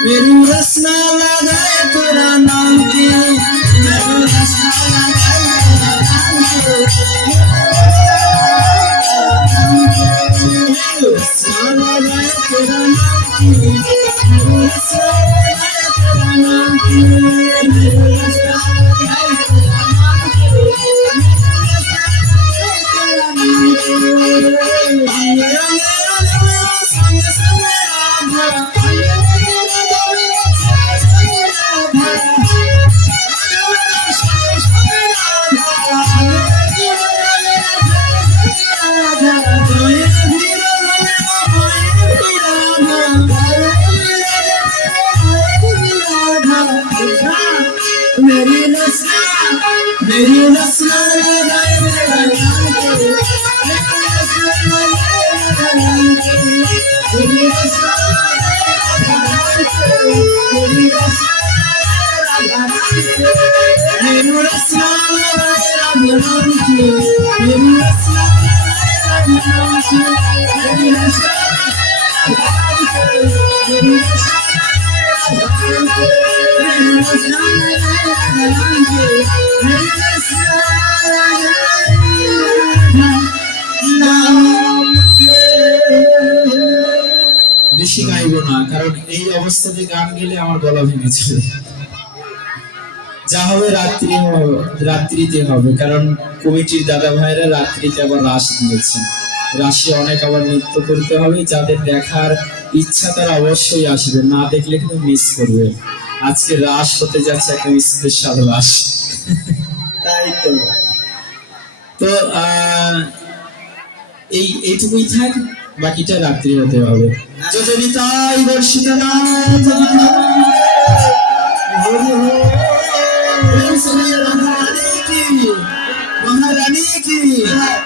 मेरू रसना लगाए तेरा नाम की, मेरू रसना लगाए तेरा नाम की, मेरू रसना लगाए तेरा नाम की, मेरू रसना लगाए तेरा नाम की, मेरू रसना लगाए तेरा नाम की, मेरू रसना मेरी रसना लगाए तेरा नाम की, मेरी रसना मेरी रसना लगाए राधा नाम की, मेरी रसना लगाए राधा नाम की, मेरी रसना मेरी रसना বেশি গাইব না, কারণ এই অবস্থাতে গান গেলে আমার গলা ভেঙে যাবে। যা হবে রাত্রিতে হবে, কারণ কমিটির দাদা ভাইরা রাত্রিতে আবার রাস দিয়েছেন। রাশে অনেক আবার নৃত্য করতে হবে। যাদের দেখার ইচ্ছা তারা অবশ্যই আসবে, না দেখলে কিন্তু মিস করবে। আজকে রাস হতে যাচ্ছে একটা স্পেশাল রাস। তাই তো এইটুকুই থাক, বাকিটা রাত্রি হতে হবে। যত নিতাই বর্ষিত নাথ মহারানী কি,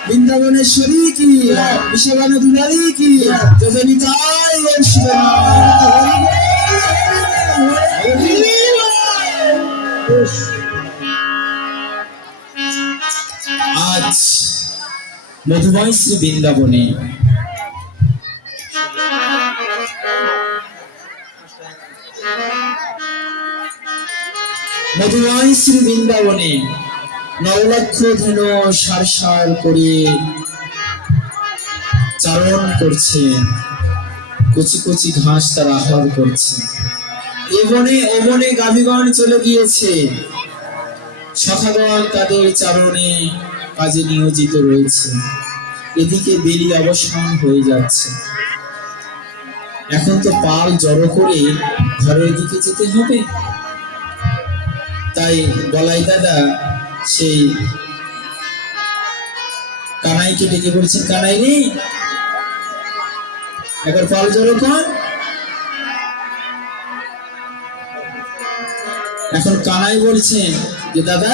বৃন্দাবনেশ্বরী কি, বিশ্ববান দুলারী কি, যত নিতাই বর্ষিত আজ মধুময় শ্রী বৃন্দাবনে মধুময় শ্রী বৃন্দাবনে 9 লক্ষ ধেনু সার সার করে চারণ করছে, কচি কচি ঘাস তারা আহার করছে। এ বনে ও বনে গাভীগণ চলে গিয়েছে, সখাগণ তাদের চারণে কাজে নিয়োজিত রয়েছে। এদিকে বেলি অবসান হয়ে যাচ্ছে, এখন তো পাল জড়ো করে ঘরের দিকে যেতে হবে। তাই বলাই দাদা সেই কানাইকে ডেকে বলছেন, কানাই রে, একবার পাল জড়ো কর। এখন কানাই বলছেন যে দাদা,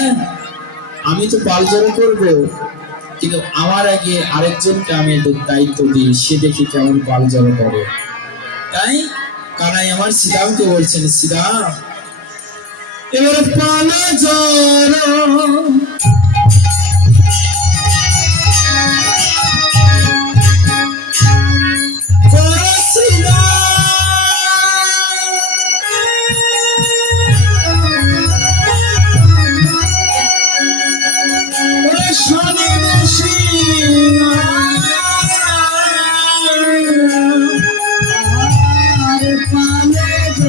আমি তো পাল জড়ো করবো, কিন্তু আমার আগে আরেকজনকে আমি দায়িত্ব দিই, সে দেখি কেমন পাল জড়ো করে। তাই কানাই আমার শ্রীরামকে বলছেন, শ্রীরাম এবার পাল জড়ো করো শ্রীরাম, ওরে শোনেন শ্রীরাম, আর পালে জড়ো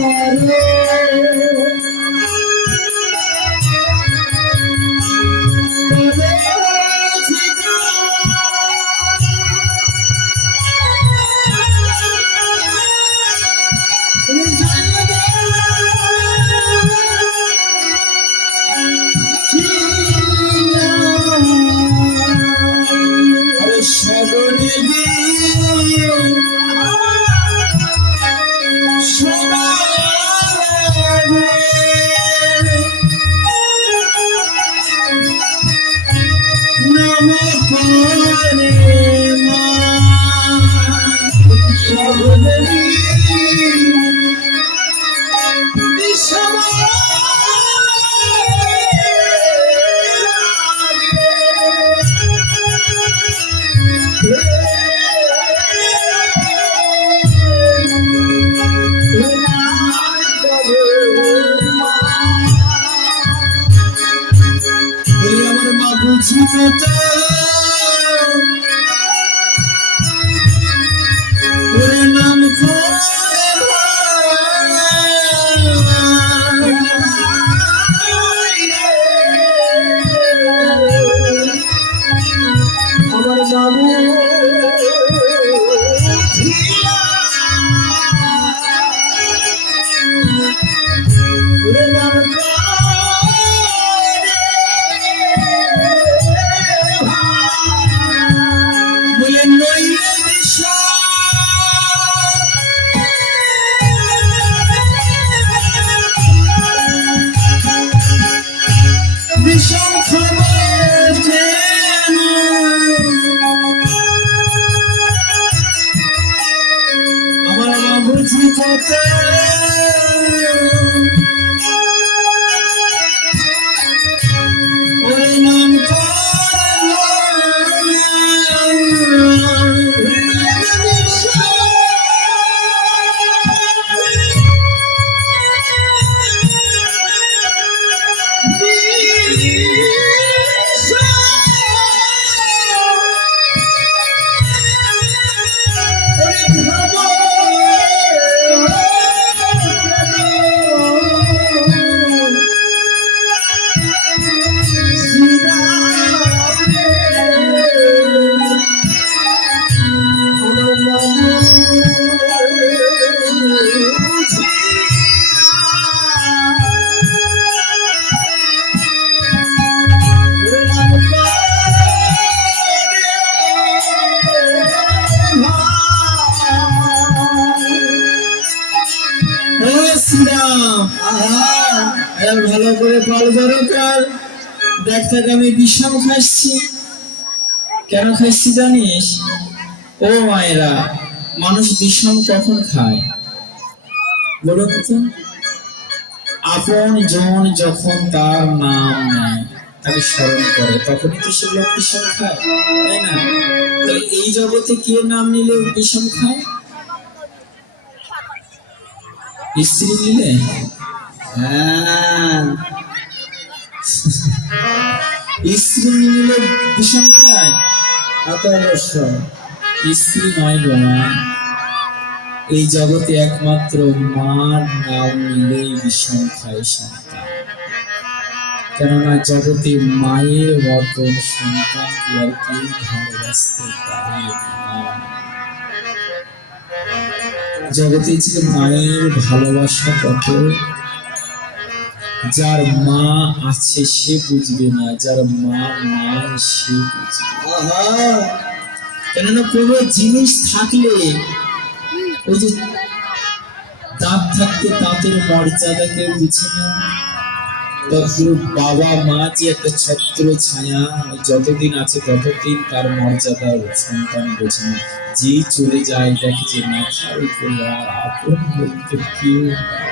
ভালো করে পাল জড়ো কর। দেখ দেখ আমি বিষম খাচ্ছি, কেন খাচ্ছি জানিস? ও মায়েরা, মানুষ বিষম কখন খায় বলো তো? আপন জন যখন তার নাম নেয়, তাকে স্মরণ করে, তখনই তো সে লোক বিষম খায়, তাই না? তাহলে এই জগতে কে নাম নিলে বিষম খায়? স্ত্রী নিলে? হ্যাঁ, স্ত্রী নিলে বিষম খায়? অবশ্য স্ত্রী নয় গো মা, এই জগতে একমাত্র মার নাম নিলেই বিষম খায় সন্তান। কেননা জগতে মায়ের মতন সন্তানকে আর কেউ ভালোবাসতে পারে না। জগতে যে মায়ের ভালোবাসা কত, যার মা আছে সে বুঝবে না, যার মা নাই সে বুঝবে। আহা, কেননা কোনো জিনিস থাকলে, ওই যে দাঁত থাকতে দাঁতের মর্যাদা কেউ বুঝে না, তদ্রূপ বাবা মা যে একটা ছত্র ছায়া, যতদিন আছে ততদিন তার মর্যাদা সন্তান বোঝে না। যেই চলে যায় দেখে যে মাথার উপরে আর আপন বলতে কেউ নেই।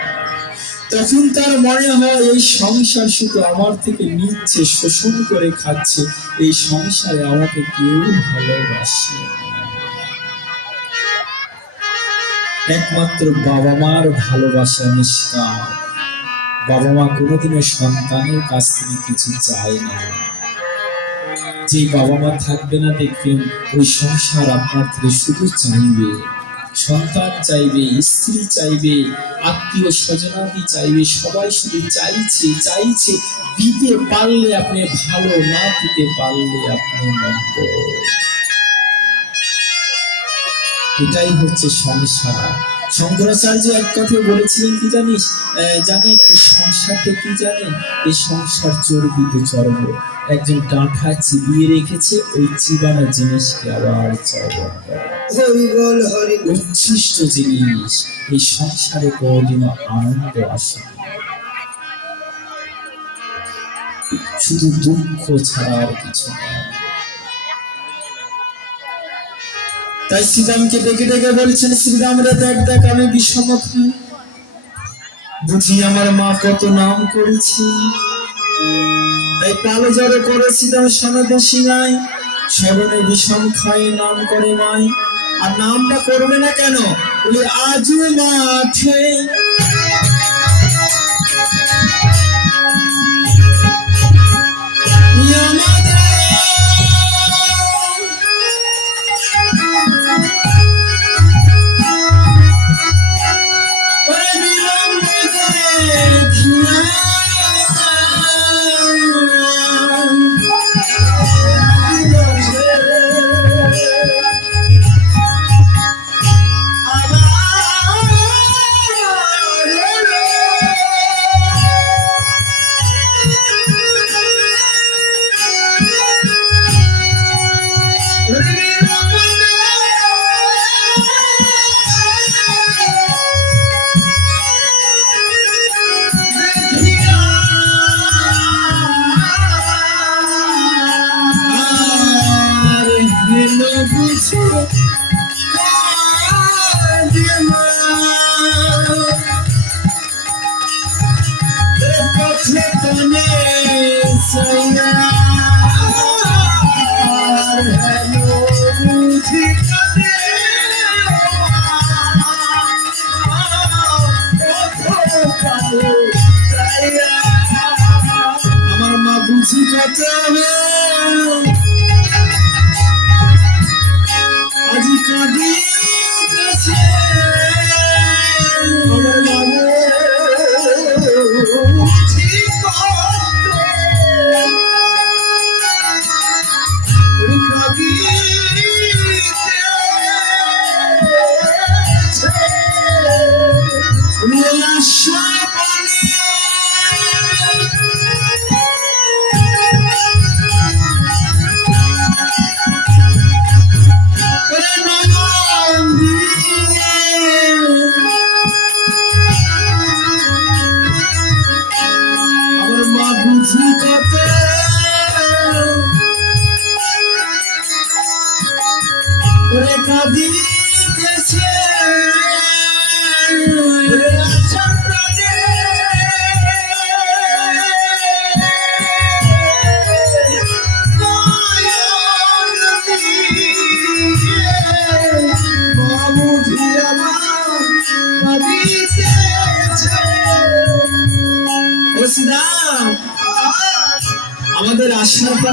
তখন তার মনে হয় এই সংসার শুধু আমার থেকে নিচ্ছে, শোষণ করে খাচ্ছে, এই সংসারে আমাকে কেউ ভালোবাসে না। একমাত্র বাবা মার ভালোবাসা নিষ্কাম। বাবা মা কোনোদিনও সন্তানের কাছ থেকে কিছু চায় না। যে বাবা মা থাকবে না, দেখবেন ওই সংসার আপনার থেকে শুধু চাইবে, সন্তান চাইবে, স্ত্রী চাইবে, আত্মীয় স্বজনাদি চাইবে, সবাই শুধু চাইছে চাইছে। দিতে পারলে আপনি ভালো, না দিতে পারলে আপনি মন্দ। এটাই হচ্ছে সংসার। শঙ্করাচার্য এক কথা বলেছিলেন কি জানেন? এই সংসারটা কি জানেন? এই সংসার চর্বিত চর্ব। একজন ডাঁঠা চিবিয়ে রেখেছে, ওই চিবানো জিনিসকে আবার চর্বণ করে। হরি বল হরি বল। উচ্ছিষ্ট জিনিস। এই সংসারে কোনোদিনও আনন্দ আসে না, শুধু দুঃখ ছাড়া আর কিছু না। তাই শ্রীরামকে ডেকে ডেকে বলছেন, শ্রীরাম রে দেখ দেখ আমি বিষম খাই, বুঝি আমার মা কত নাম করেছি। তাই কালো জড়ো করে শ্রীরাম সনদে সিংহাই, স্মরণে বিষম খাই নাম করে মাই। আর নামটা করবে না কেন? বলে আজু মাঠে আমার মা বুঝি কত আজি কাঁদি আমার বাবু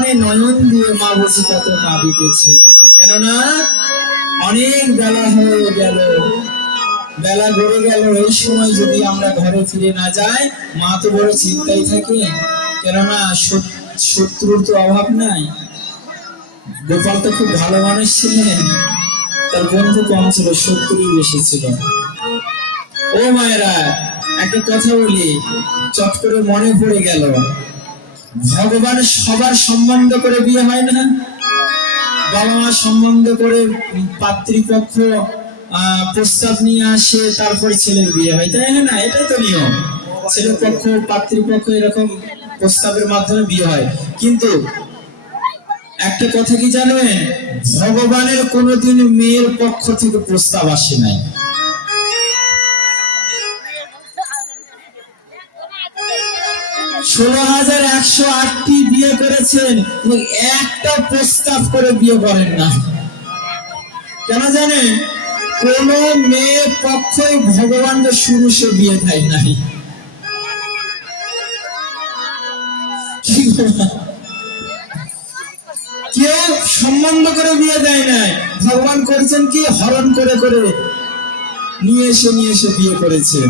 পানে নয়ন দিয়ে মা বুঝি কত কাঁদিতেছে, কেননা অনেক বেলা হয়ে গেল, বেলা গড়ে গেল। এই সময় যদি আমরা ঘরে ফিরে না যাই, মা তো বড় চিন্তায় থাকে, কেননা শত্রুর তো অভাব নাই। গোপাল তো খুব ভালো মানুষ ছিলেন, তার বন্ধু কম ছিল, শত্রুই বেশি ছিল। ও মায়েরা, একটা কথা বলি, চট করে মনে পড়ে গেল, ভগবান সবার সম্বন্ধ করে বিয়ে হয় না? বাবা মা সম্বন্ধ করে পাত্রীপক্ষ প্রস্তাব নিয়ে আসে, তারপরে ছেলের বিয়ে হয়, তাই না? এটাই তো নিয়ম। ছেলে পক্ষ পাত্রীপক্ষ এরকম প্রস্তাবের মাধ্যমে বিয়ে হয়। কিন্তু একটা কথা কি জানেন, ভগবানের কোনোদিন মেয়ের পক্ষ থেকে প্রস্তাব আসে নাই। 16,108টি বিয়ে করেছেন, একটা প্রস্তাব করে বিয়ে করেন না। কেন জানেন? কোন মেয়ে পক্ষই ভগবানকে শুরু সে বিয়ে দেয় নাই। কেউ সম্বন্ধ করে বিয়ে দেয় নাই। ভগবান করেছেন কি, হরণ করে করে নিয়ে এসে বিয়ে করেছেন।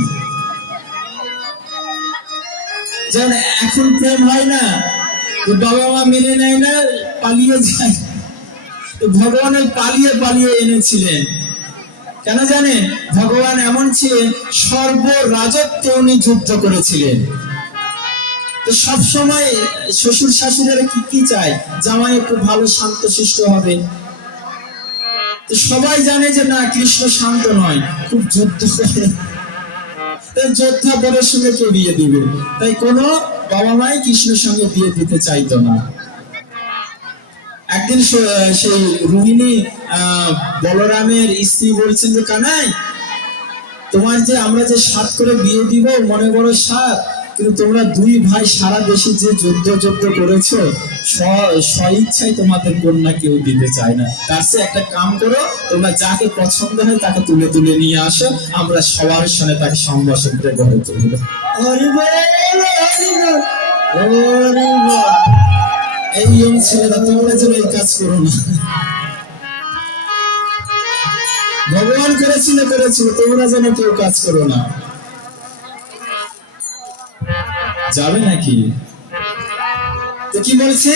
যেন এখন প্রেম হয় না, বাবা মা মেনে নেয় না, পালিয়ে যায়। ভগবান পালিয়ে পালিয়ে এনেছিলেন। কেন জানেন? ভগবান এমন ছিলেন, সর্বরাজত্ব উনি যুদ্ধ করেছিলেন। তো সবসময় শ্বশুর শাশুড়িরা কি চায়, জামাই একটু ভালো শান্তশিষ্ট হবে। তো সবাই জানে যে না, কৃষ্ণ শান্ত নয়, খুব যুদ্ধ করে। যোদ্ধা বরের সঙ্গে কেউ বিয়ে দিবে, তাই কোনো বাবা মাই কৃষ্ণের সঙ্গে বিয়ে দিতে চাইতো না। একদিন সেই রোহিণী বলরামের স্ত্রী বলছেন যে, কানাই, তোমার যে আমরা যে 7 করে বিয়ে দিব, মনে বড় 7, কিন্তু তোমরা 2 ভাই সারা দেশে যে যুদ্ধ করেছো, স্বইচ্ছায় তোমাদের কন্যা কেউ দিতে চায় না। তার চেয়ে একটা কাম করো, তোমরা যাকে পছন্দ হয় তাকে তুলে তুলে নিয়ে আসো, আমরা সবার সঙ্গে তাকে সম্ভাষণ করে গড়ে তুলব। এই ছেলেরা, তোমরা যেন এই কাজ করো না। ভগবান করেছিল, তোমরা যেন কেউ কাজ করো না। যাবে নাকি? তো কি বলছে,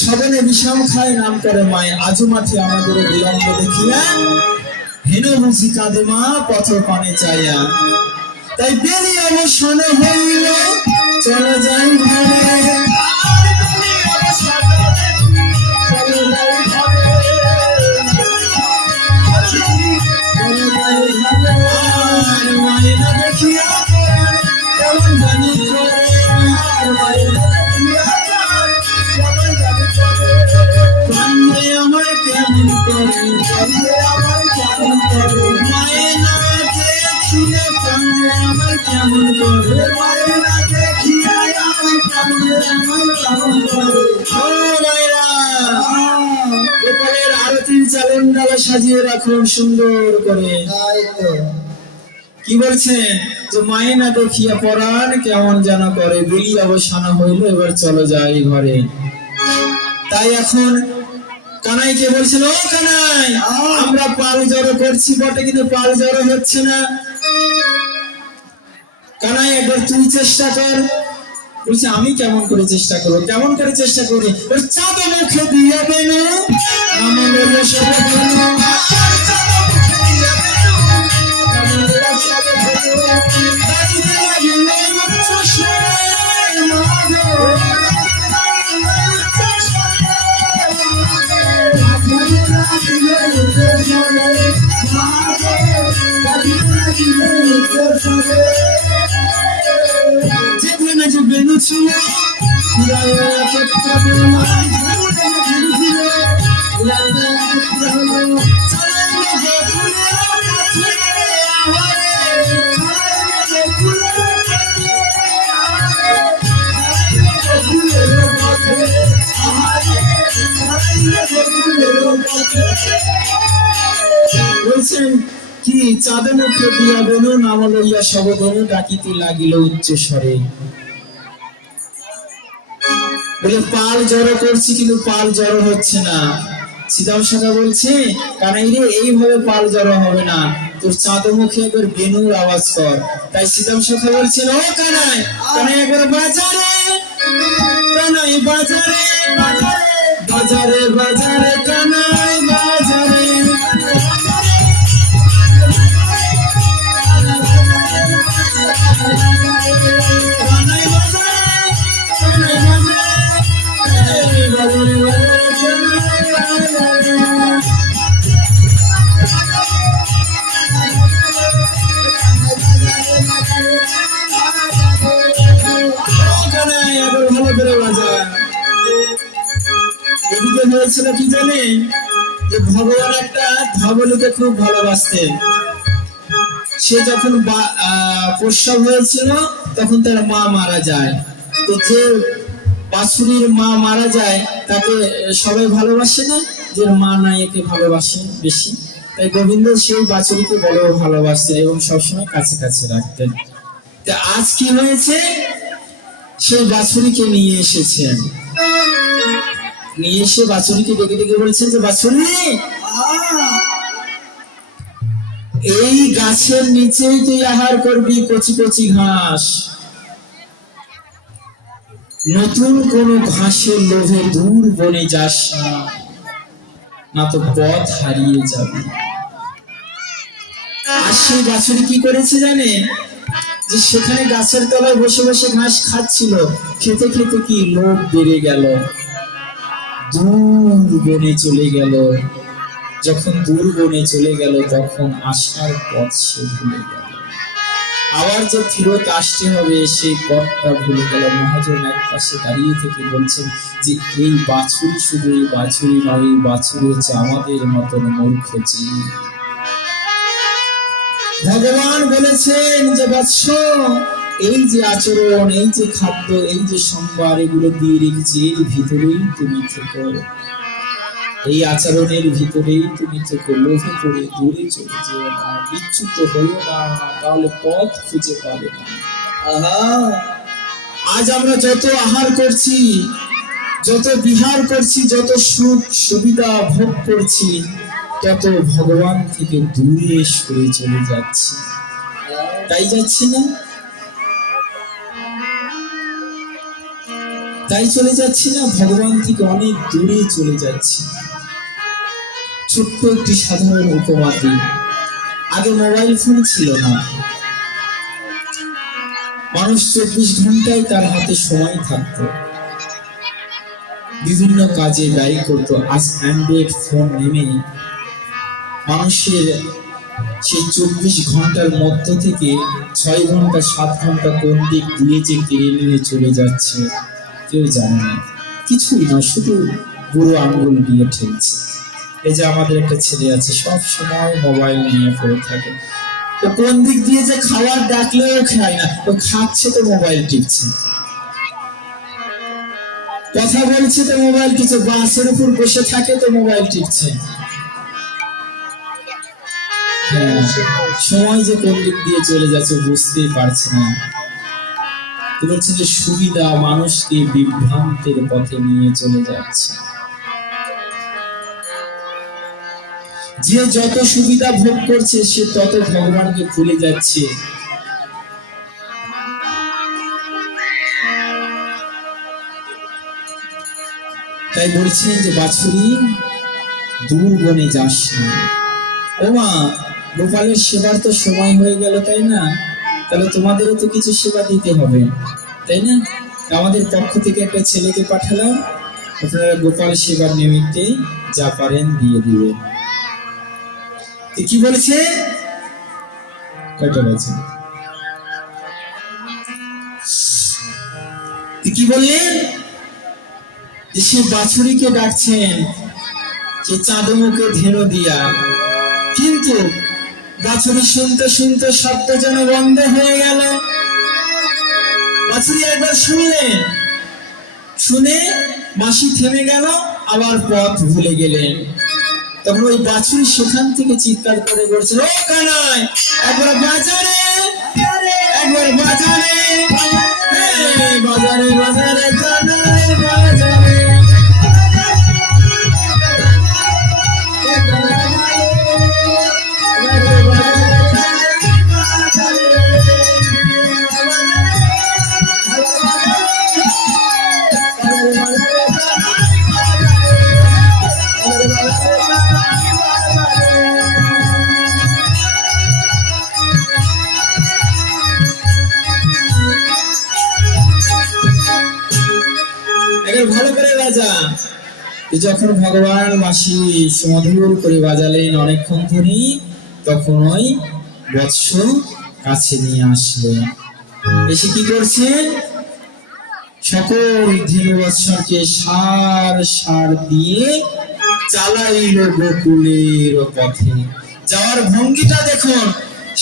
সদনে বিষাম খায় নাম করে মায়, আজু মাঠে আমাদের বিলম্ব দেখিয়া, হেন বুঝি কাঁদে মা পথ পানে চাইয়া। তাই বেরিয়ে অবসান হইল, চলে যাই ঘরে। মায়েরা দেখিয়া কেমন জানি করে, আমার কেমন করে, মায়ের না দেখিলে আমার কেমন করে, গোপালের আরতির চালন ডালা সাজিয়ে রাখুন সুন্দর করে। কি বলছেন, যে মায়ে না দেখিয়া পরাণ কেমন যেন করে, বেলি অবসান হইল, এবার চলো যাই ঘরে। তাই এখন কানাইকে বলছেন, ও কানাই, আমরা পাল জড়ো করছি বটে, কিন্তু পাল জড়ো হচ্ছে না। কানাই, একবার তুই চেষ্টা কর। বলছে, আমি কেমন করে চেষ্টা করবো? কেমন করে চেষ্টা করি? চাঁদ মুখে দিয়ে দেন, যেখানে যে বেনু ছিল, বলছেন কি, চাঁদে মুখে দিয়া বেনু, নাম লইয়া সবধনু ডাকিতে লাগিল উচ্চ স্বরে। বলে পাল জড়ো করছি কিন্তু পাল জড়ো হচ্ছে না। সীতাম সখা বলছে কানাই রে এইভাবে পাল জড়ো হবে না, তোর চাঁদ মুখে একবার বেনুর আওয়াজ কর। তাই সীতাম সখা বলছেন ও কানাই, কানাই একবার বাজারে, কানাই বাজারে বাজারে বাজারে বাজারে কানাই বাজারে। কানাই বাজারে, কানাই বাজারে, বাজারে বাজারে কানাই একবার ভালো করে বাজা। এদিকে হয়েছিল কি জানেন, যে ভগবান একটা ধবলিকে খুব ভালোবাসতেন। সে যখন প্রসব হয়েছিল তখন তার মা মারা যায়। তো যে বাছুরির মা মারা যায় তাকে সবাই ভালোবাসে না, যে মা নাই একে ভালোবাসে বেশি। তাই গোবিন্দ সেই বাছুরিকে বড় ভালোবাসতেন এবং সবসময় কাছে কাছে রাখতেন। তা আজ কি হয়েছে, সেই বাছুরিকে নিয়ে এসেছেন, নিয়ে এসে বাছুরিকে ডেকে ডেকে বলছেন যে বাছুরি, এই গাছের নিচেই তুই আহার করবি কচি কচি ঘাস, নতুন কোন ঘাসের লোভে দূর বনে যাস না, না তো পথ হারিয়ে যাবে। আর সেই বাছুরি কি করেছে জানেন, যে সেখানে গাছের তলায় বসে বসে ঘাস খাচ্ছিল, খেতে খেতে কি লোভ বেড়ে গেল, দূর বনে চলে গেল। যখন দূর বনে চলে গেল তখন আসার পথ সে ভুলে গেল, আবার যে ফিরত আসতে হবে সেই পথটা ভুলে গেল। মহাজন এক পাশে দাঁড়িয়ে থেকে বলছেন যে এই বাছুরি শুধু এই বাছুরি নয়, এই বাছুরি হচ্ছে আমাদের মতন মূর্খ জীব। ভগবান বলেছেন যে বৎস, এই যে আচরণ, এই যে খাদ্য, এই যে সম্ভার এগুলো দিয়ে রেখেছি, এর ভিতরেই তুমি থেকো, এই আচরণের ভিতরেই তুমি থেকো, লোভে করে দূরে চলে যেও না, বিচ্যুত হইও না, তাহলে পথ খুঁজে পাবে না। আহা, আজ আমরা যত আহার করছি, যত বিহার করছি, যত সুখ সুবিধা ভোগ করছি, তত ভগবান থেকে দূরে সরে চলে যাচ্ছি। তাই যাচ্ছি না? তাই চলে যাচ্ছি না, ভগবান থেকে অনেক দূরে চলে যাচ্ছি। ছোট্ট একটি সাধারণ উপমা দিই। আগে মোবাইল ফোন ছিল না, মানুষ 24 ঘন্টায় তার হাতে সময় থাকতো, বিভিন্ন কাজে ব্যয় করতো। আজ অ্যান্ড্রয়েড ফোন নেমে মানুষের সেই 24 ঘন্টার মধ্য থেকে 6 ঘন্টা 7 ঘন্টা কোন দিক দিয়ে যে কেড়ে নিয়ে চলে যাচ্ছে কেউ জানে না। কিছুই না, শুধু বুড়ো আঙ্গুল দিয়ে ঠেলছে। এই যে আমাদের একটা ছেলে আছে, সব সময় মোবাইল নিয়ে পড়ে থাকে। তো কোন দিক দিয়ে যে খাবার ডাকলেও খায় না, তো খাচ্ছে তো মোবাইল টিপছে, কথা বলছে তো মোবাইল টিপছে, বাসের উপর বসে থাকে তো মোবাইল টিপছে। হ্যাঁ, সময় যে কোন দিক দিয়ে চলে যাচ্ছে বুঝতেই পারছে না। তো বলছে যে সুবিধা মানুষকে বিভ্রান্তের পথে নিয়ে চলে যাচ্ছে। যে যত সুবিধা ভোগ করছে সে তত ভগবানকে ভুলে যাচ্ছে। তাই বলছেন যে বাছুরি, দূর বনে যাস না। ও মা, গোপালের সেবার তো সময় হয়ে গেল, তাই না? তাহলে তোমাদেরও তো কিছু সেবা দিতে হবে, তাই না? আমাদের পক্ষ থেকে একটা ছেলেকে পাঠালাম, আপনারা গোপাল সেবার নিমিত্তে যা পারেন দিয়ে দিবেন। কি বলেছে? কয়টা বাজে? কি বললেন? সে বাছুরিকে ডাকছেন যে চাঁদ মুখে ধেনো দিয়া, কিন্তু বাছুরি শুনতে শুনতে শব্দ যেন বন্ধ হয়ে গেল। বাছুরি একবার শুনলেন, শুনে বাঁশি থেমে গেল, আবার পথ ভুলে গেলেন। তখন ওই বাছুরি সেখান থেকে চিৎকার করে বলছিল, ও কানাই, একবার বাজারে, একবার বাজারে, বাজারে বাজারে কানাই বাজারে। যা। যখন ভগবান বাঁশি সুমধুর করে বাজালেন অনেকক্ষণ ধরে, তখন ওই বৎস কাছে নিয়ে আসলেন। এসে কি করছেন? সকল ধীর বৎসরকে সার সার দিয়ে চালাইল গোকুলের পথে। যাওয়ার ভঙ্গিটা দেখুন,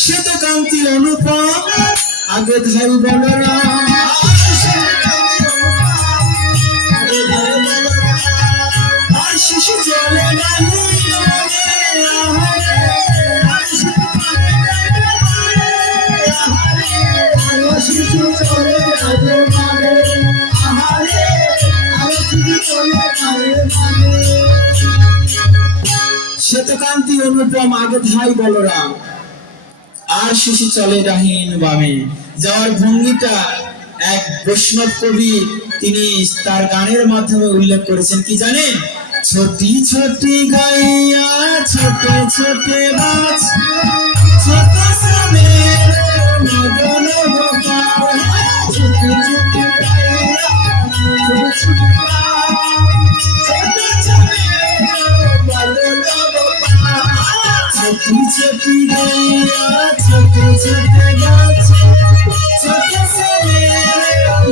শ্বেত কান্তি অনুপম আগে ধাই বলরাম, আর শিশু চলে নাহি শ্বেতকান্তি অনুপম আগে ধাই বলরাম, আর শিশু চলে ডাহিন বামে। যাওয়ার ভঙ্গিটা এক বৈষ্ণব কবি তিনি তার গানের মাধ্যমে উল্লেখ করেছেন। কি জানেন? ছোটি ছোটি গাইয়া ছোটে ছোটে বাজ, ছোট শ্যামের মদন গোপাল, ছোটি ছোটি গাইয়া ছোট ছোট বাজ, ছোট শ্যামের মদন গোপাল, ছোটি ছোটি গাইয়া ছোটে ছোটে বাজ, ছোট শ্যামের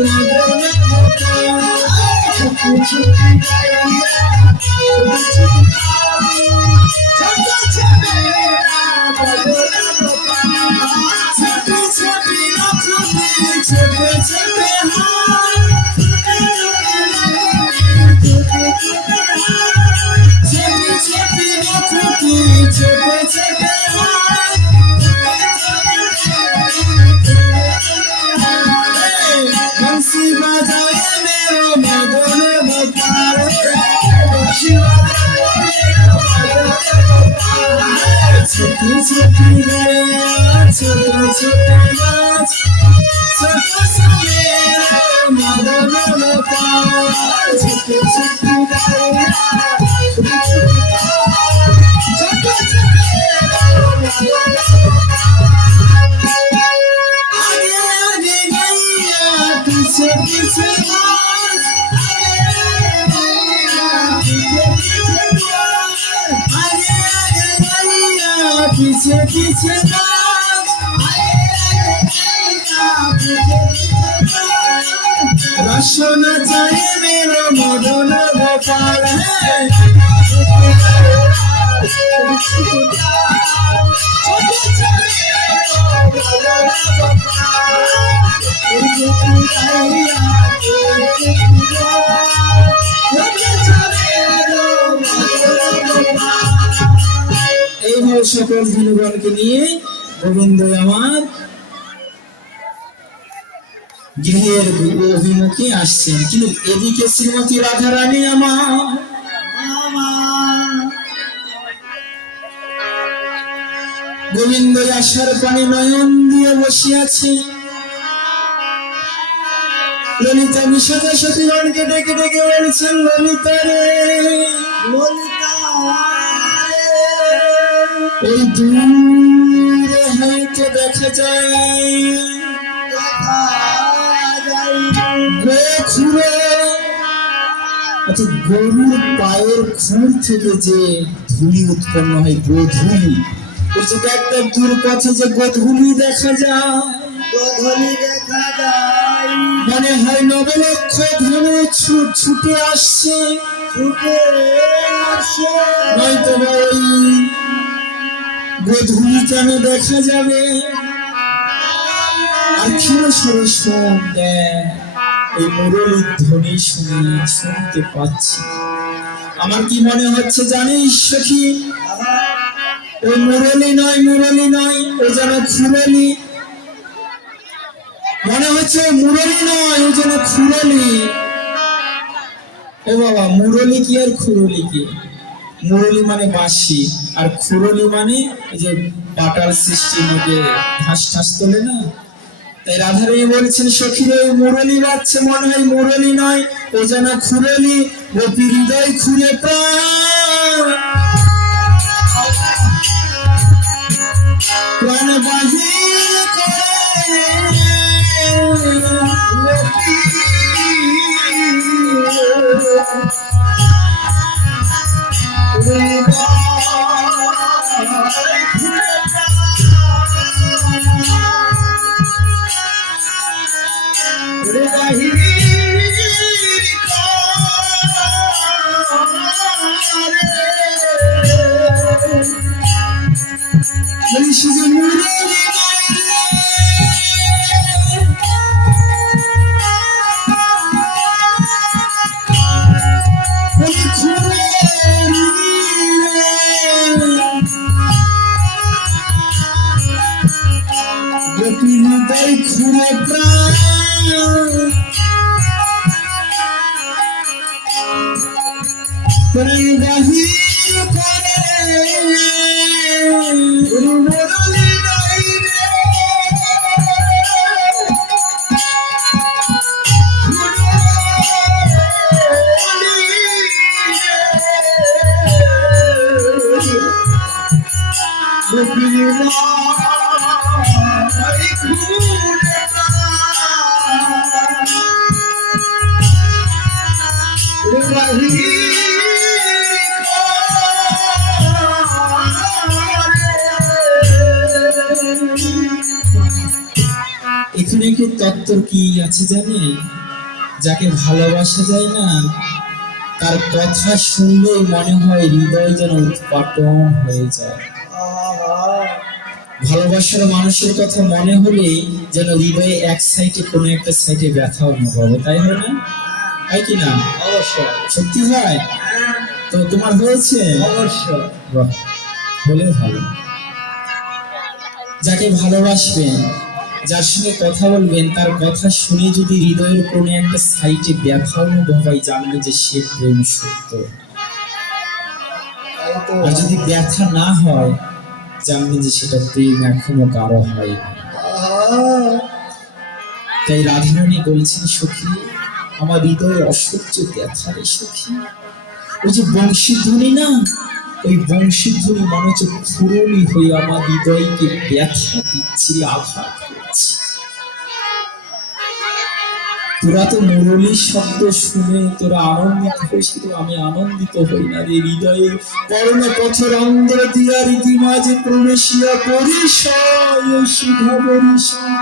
মদন গোপাল, ছোটি ছোটি গাইয়া ছোটি ছোটি গায়া ছোট ছোট নাচ, ছোট শ্যামের মদন গোপাল, ছোট ছোটি গায়া ছোট ছোট আগে আগে গাইয়া পিছে পিছে নাচ, পিছে পিছে রসনা চাই মেরো মদন গোপাল, এইভাবে সকল দিনগণকে নিয়ে গোবিন্দ আমার গৃহের অভিমুখে আসছেন। কিন্তু এদিকে শ্রীমতী রাধারানী আমার গোবিন্দ আশার পানি নয়ন দিয়ে বসিয়াছে। ললিতা বিষদে সতীগণকে ডেকে ডেকে বলছেন, ললিতা রে ললিতা, এই দূরে হয়তো দেখা যায় গরুর পায়ের খুর থেকে যে ধুলি উৎপন্ন হয়, গোধূলি। একটা দূর পথে যে গোধূলি দেখা যায়, মনে হয় নবলক্ষ ধনু ছুটে আসছে, নয়তো ওই গোধূলি কেন দেখা যাবে। আর ক্ষীরসরে শোন দেখ, এই মুরলীর ধ্বনি শুনতে পাচ্ছি। আমার কি মনে হচ্ছে জানিস সখী? ওই মুরলী নয়, মুরলী নয়, ও যেন খুরলি। মনে হচ্ছে মুরলী নয়, ও যেন খুরলি। ও বাবা, মুরলী কি আর খুরলি কি? মুরলী মানে বাঁশি, আর খুরলি মানে এই যে পাটার সৃষ্টি মধ্যে ঠাস ঠাস তোলে না। তাই রাধারানী বলছেন, সখী ওই মুরলী বাজছে, মনে হয় মুরলী নয়, ও যেন খুরলি। গোপী হৃদয় খুলে প্রাণ বাহির করে শুধু মুরলি হৃদয় খুঁড়ে প্রাণ প্রাণ বাহির করে মুরলি নাই রে এখানে একটি তত্ত্ব কি আছে জানে, যাকে ভালোবাসা যায় না তার কথা শুনলেই মনে হয় হৃদয় যেন উৎপাটন হয়ে যায়। ভালোবাসার মানুষের কথা মনে হলে যেন হৃদয়ে এক সাইডে কোনো একটা সাইডে ব্যথা অনুভব হয়, তাই হয় না? হয় কি না? অবশ্যই সত্যি হয়। তো তোমার হয়েছে? অবশ্যই। বাহ, বলে ভালো। যাকে ভালোবাসবেন, যার সঙ্গে কথা বলবেন, তার কথা শুনে যদি হৃদয়ের কোনো একটা সাইডে ব্যথা অনুভব হয়, জানবে যে সে প্রেম সত্য। আর যদি ব্যথা না হয়, জানবে যে সেটা প্রেম এখনো গাঢ় হয়। তাই রাধারানী বলছেন, সখী আমার হৃদয়ে অসহ্য ব্যথা রে সখী। ওই যে বংশীধ্বনি না, ওই বংশীধ্বনি মনে হচ্ছে ফুরলি হয়ে আমার হৃদয়কে ব্যথা দিচ্ছে, আঘাত করছে। তোরা তো মুরলীর শব্দ শুনে তোরা আনন্দিত হয়েছিল, আমি আনন্দিত হই না রে। হৃদয়ে কর্ণ পথের অন্দর দিয়া রীতি মাঝে প্রবেশিয়া পরিষয় সুধা বরিশন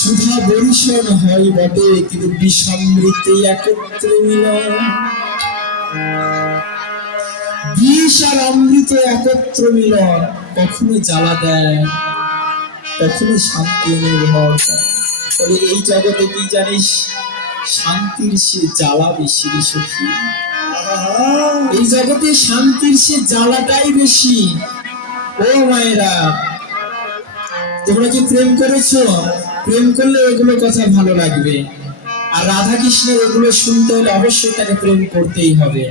সুধা বরিশন হয় বটে, কিন্তু বিষামৃতে একত্রে মিলন। বিষ আর অমৃত একত্র মিলন কখনো জ্বালা দেয়, কখনো শান্তি অনুভব করে। তবে এই জগতে কি জানিস, শান্তির সে জ্বালা বেশি রে সখী। এই জগতে শান্তির সে জ্বালাটাই বেশি। ও মায়েরা, তোমরা কি প্রেম করেছো? প্রেম করলে এগুলো কথা ভালো লাগবে। আর রাধা কৃষ্ণের এগুলো শুনতে হলে অবশ্যই তাকে প্রেম করতেই হবে।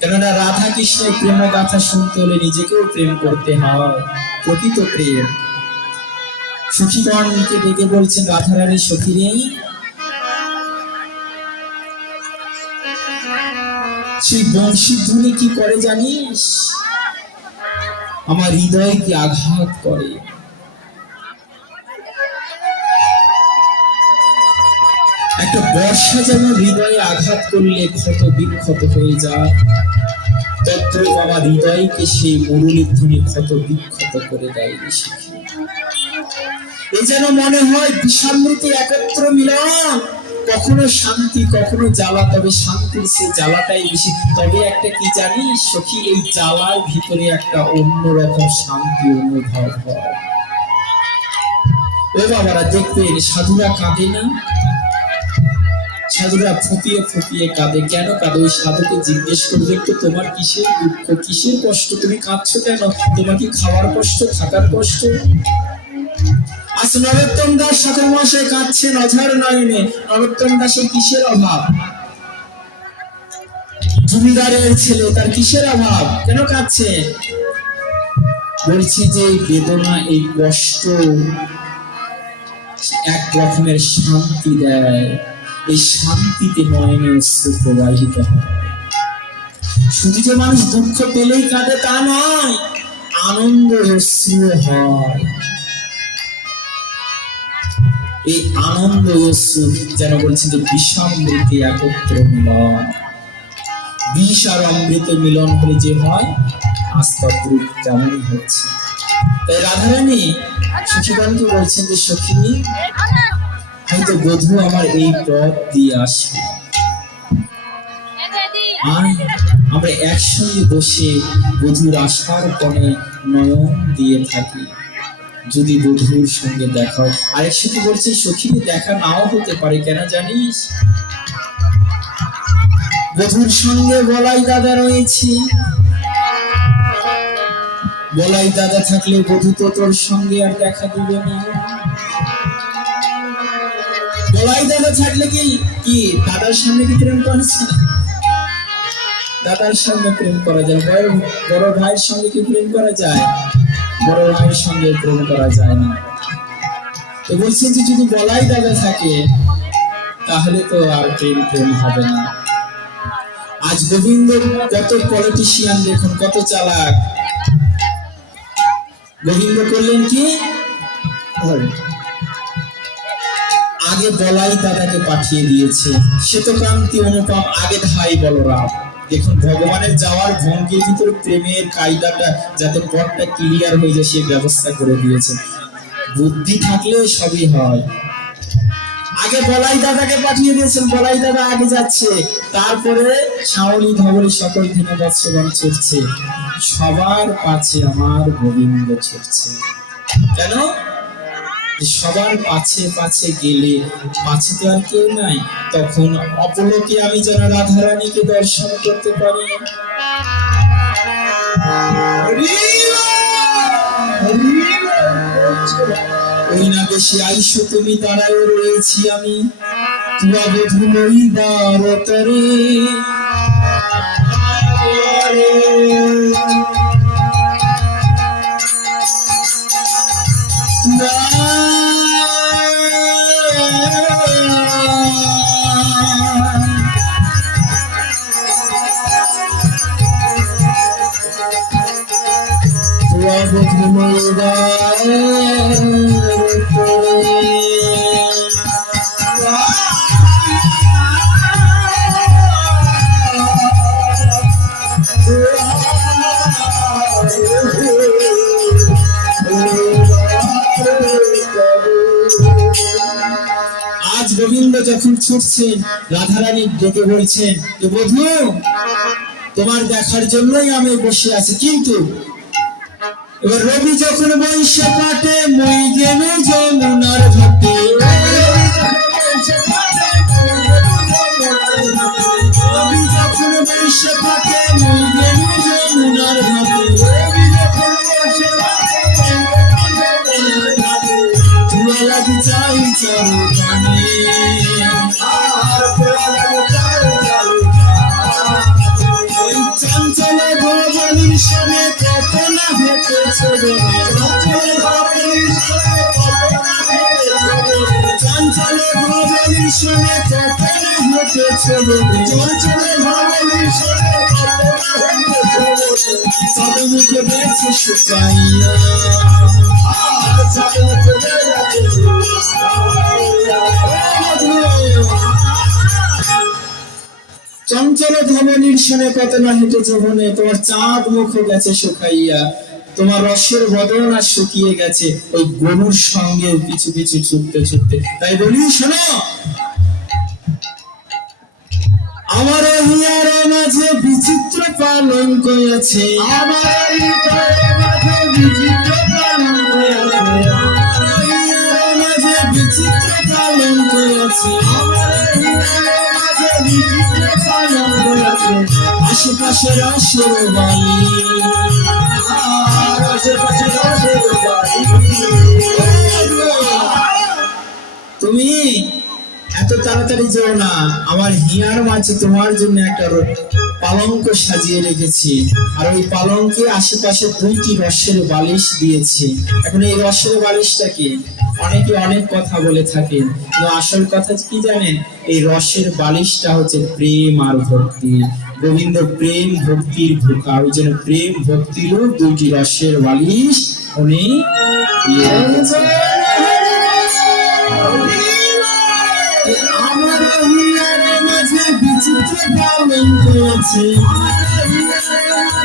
কেননা রাধা কৃষ্ণের প্রেম গাথা শুনতে হলে নিজেকেও প্রেম করতে হয়, প্রকৃত প্রেম। সখীগণকে ডেকে বলছেন, রাধারানী সখী রে, সেই বংশীধ্বনি কি করে জানিস? আমার হৃদয়কে আঘাত করে। একটা বর্ষা যেমন হৃদয়ে আঘাত করলে ক্ষত বিক্ষত হয়ে যায়, তদ্রূপ আমার হৃদয়কে সেই মুরলীর ধ্বনি ক্ষত বিক্ষত করে দেয়। এ যেন মনে হয় বিষামৃতে একত্র মিলন, কখনো শান্তি কখনো জ্বালা, তবে শান্তির সে জ্বালাটাই বেশি। তবে একটা কি জানিস সখী, এই জ্বালার ভিতরে একটা অন্যরকম শান্তি অনুভব হয়। ও বাবারা, দেখবেন সাধুরা কাঁদে না, সাধুরা ফুপিয়ে ফুপিয়ে কাঁদে। কেন কাঁদে? ওই সাধুকে জিজ্ঞেস করবে, তো তোমার কিসের দুঃখ, কিসের কষ্ট, তুমি কাঁদছো কেন? তোমার কি খাওয়ার কষ্ট, থাকার কষ্ট? আজ নরোত্তম দাস ঠাকুর মশাই কাঁদছেন অঝার নয়নে। নরোত্তম দাসের কিসের অভাব? জমিদারের ছেলে, তার কিসের অভাব? কেন কাঁদছে? বলছি যে এই বেদনা, এই কষ্ট এক রকমের শান্তি দেয়। এই শান্তিতে নয়নে অশ্রু প্রবাহিত হয়। শুধু যে মানুষ দুঃখ পেলেই কাঁদে তা নয়, আনন্দ অশ্রু হয়। এই আনন্দ অশ্রু যেন বলছেন যে বিষামৃতে একত্র মিলন। বিষ আর অমৃত মিলন হলে যে হয়, আস্থা দ্রুত তেমনই হচ্ছে। তাই রাধারানী সখীগণকে বলছেন যে, সখী হয়তো বধূ আমার এই পথ দিয়ে আসবে, আয় আমরা একসঙ্গে বসে বধূর আশার কোণে নয়ন দিয়ে থাকি। যদি বধূর সঙ্গে দেখা হয়, আরেক সখী বলছে সখী দেখা নাও হতে পারে, কেন জানিস? বধূর সঙ্গে বলাই দাদা রয়েছে, বলাই দাদা থাকলে বধূ তো তোর সঙ্গে আর দেখা দিবে না। বলাই দাদা থাকলে কি কি দাদার সামনে কি প্রেম করেছে? দাদার সঙ্গে প্রেম করা যায়, বড় ভাইয়ের সঙ্গে কি প্রেম করা যায়? বড় ভাইয়ের সঙ্গে প্রেম করা যায় না। তো বলছেন যে যদি বলাই দাদা থাকে তাহলে তো আর প্রেম হবে না। আজ গোবিন্দ কত পলিটিশিয়ান দেখুন, কত চালাক। গোবিন্দ করলেন কি, আগে বলাই দাদাকে পাঠিয়ে দিয়েছে, শ্বেতক্রান্তি অনুপম আগে ধাই বলরাম। দেখুন ভগবানের যাওয়ার ভঙ্গির ভিতরে প্রেমের কায়দাটা যাতে পথটা ক্লিয়ার হয়ে যায় সে ব্যবস্থা করে দিয়েছে। বুদ্ধি থাকলে সবই হয়। আগে বলাই দাদাকে পাঠিয়ে দিয়েছেন, বলাই দাদা আগে যাচ্ছে, তারপরে শাওলি ধবলি সকল দিনে বৎসগণ ছুটছে, সবার পাছে আমার গোবিন্দ ছুটছে। কেন? সবার পাছে পাছে গেলে পাছে তো আর কেউ নাই, তখন অপলোকে আমি যেন রাধারানীকে দর্শন করতে পারি। ওই না বেশি আইসো তুমি দাঁড়ায় রয়েছি আমি, তুয়া বধূ লইবার তরে। আজ গোবিন্দ যখন ছুটছেন, রাধারানী ডেকে বলছেন যে বধূ তোমার দেখার জন্যই আমি বসে আছি, কিন্তু এবার রবি যখন বৈশা কাটে মই গেল যমুনার ঘাটে, রবি যখন বৈশা কাটে মই গেল যমুনার ঘাটে, তুয়া লাগি চাই চারু গানে, চঞ্চল ভবনীর সনে কত না হেঁটেছে বনে, চঞ্চল ভবনীর সনে কত না হেঁটেছে বনে, সব মুখে বেছে শুকাইয়া, চঞ্চল ধমনীর শোনে কত না হেঁটেছে বনে, তোমার চাঁদ মুখ গেছে শুকাইয়া, তোমার রসের বদন আর শুকিয়ে গেছে ওই গরুর সঙ্গে পিছু পিছু ছুটতে ছুটতে। তাই বলি শোনো, আমার হিয়ার মাঝে বিচিত্র পালঙ্ক আছে, আমার হৃদয়ের মাঝে বিচিত্র পালঙ্ক আছে, আমার হিয়ার মাঝে বিচিত্র পালঙ্ক আছে, আমার হৃদয়ের মাঝে বিচিত্র পালঙ্ক আছে, আশেপাশে রসের বালি, আশেপাশে রসের বালি। তুমি এত তাড়াতাড়ি যেও না, আমার হিয়ার মাঝে তোমার জন্য একটা পালঙ্ক সাজিয়ে রেখেছি, আর ওই পালঙ্কে আশেপাশে 2টি রসের বালিশ দিয়েছি। এখন এই রসের বালিশটা কি, অনেকে অনেক কথা বলে থাকেন, কিন্তু আসল কথা কি জানেন? এই রসের বালিশটা হচ্ছে প্রেম আর ভক্তি। গোবিন্দ প্রেম ভক্তির ভোকা, ওই জন্য প্রেম ভক্তির 2টি রসের বালিশ উনি দিয়ে রেখেছেন। আমার হিয়ার মাঝে বিচিত্র পালঙ্ক আছে, আমার হিয়ার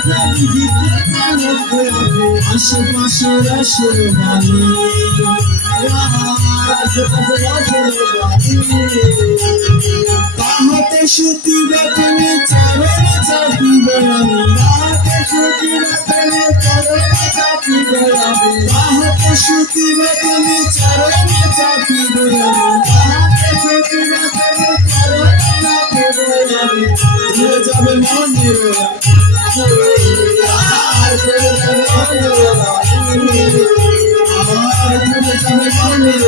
আশেপাশে রসের বাণী তাহাতে সুতিবে তুমি চরণ চাপিবে আমি তাহাতে সুতিবে তুমি চরণ চাপিবে আমি তাহাতে সুতিবে তুমি চরণ চাপিবে আমি তাহাতে সুতিবে তুমি চরণ চাপিবে আমি ধরে যাবে মনের আর ধরে যাবে মনের আর ধরে যাবে মনের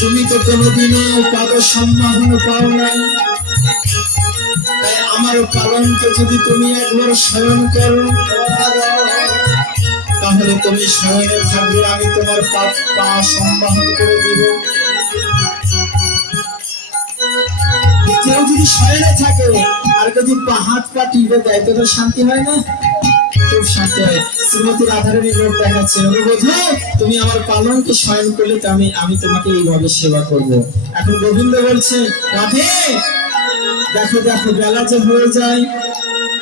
তুমি তো কোনোদিনও পাগল সম্মান পাও না, তাই আমার পালনকে যদি তুমি একবার স্মরণ করো তাহলে তুমি স্মরণে থাকবে, আমি তোমার পা সম্মান করে দিব। কেউ যদি শয়নে থাকে আর কেউ যদি হাত পা টিপে দেয় তো শান্তি হয় না? খুব শান্তি হয়। শ্রীমতী রাধারানী লোক দেখাচ্ছে, বধূ তুমি আমার পালনকে শয়ন করলে তো আমি তোমাকে এইভাবে সেবা করব। এখন গোবিন্দ বলছে, রাধে দেখো দেখো বেলা যে হয়ে যায়,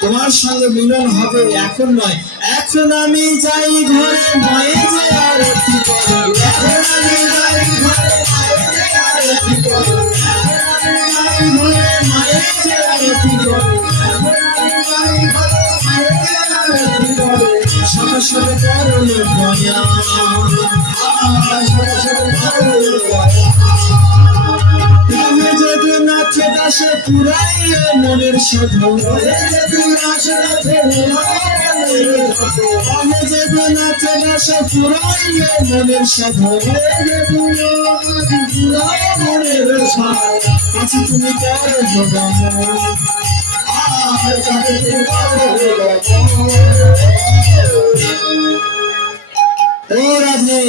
তোমার সঙ্গে মিলন হবে, এখন নয়, এখন আমি যাই ঘরে মায়ে যে আরতি করে, এখন আমি যাই ঘরে মায়ে যে আরতি করে, মায়ের যে আরতি করে, সবে সবে করলে দয়া, সবে সবে করলে দয়া। তুমি যদি নাচে দাসে পুরাইয়ে মনের সাধু, যদি নাচে দাসে আমি যদি নাচে দাসে পুরাইয়ে মনের সাধু, মনের সাধু আছি তুমি করো যোগান, ও রাধে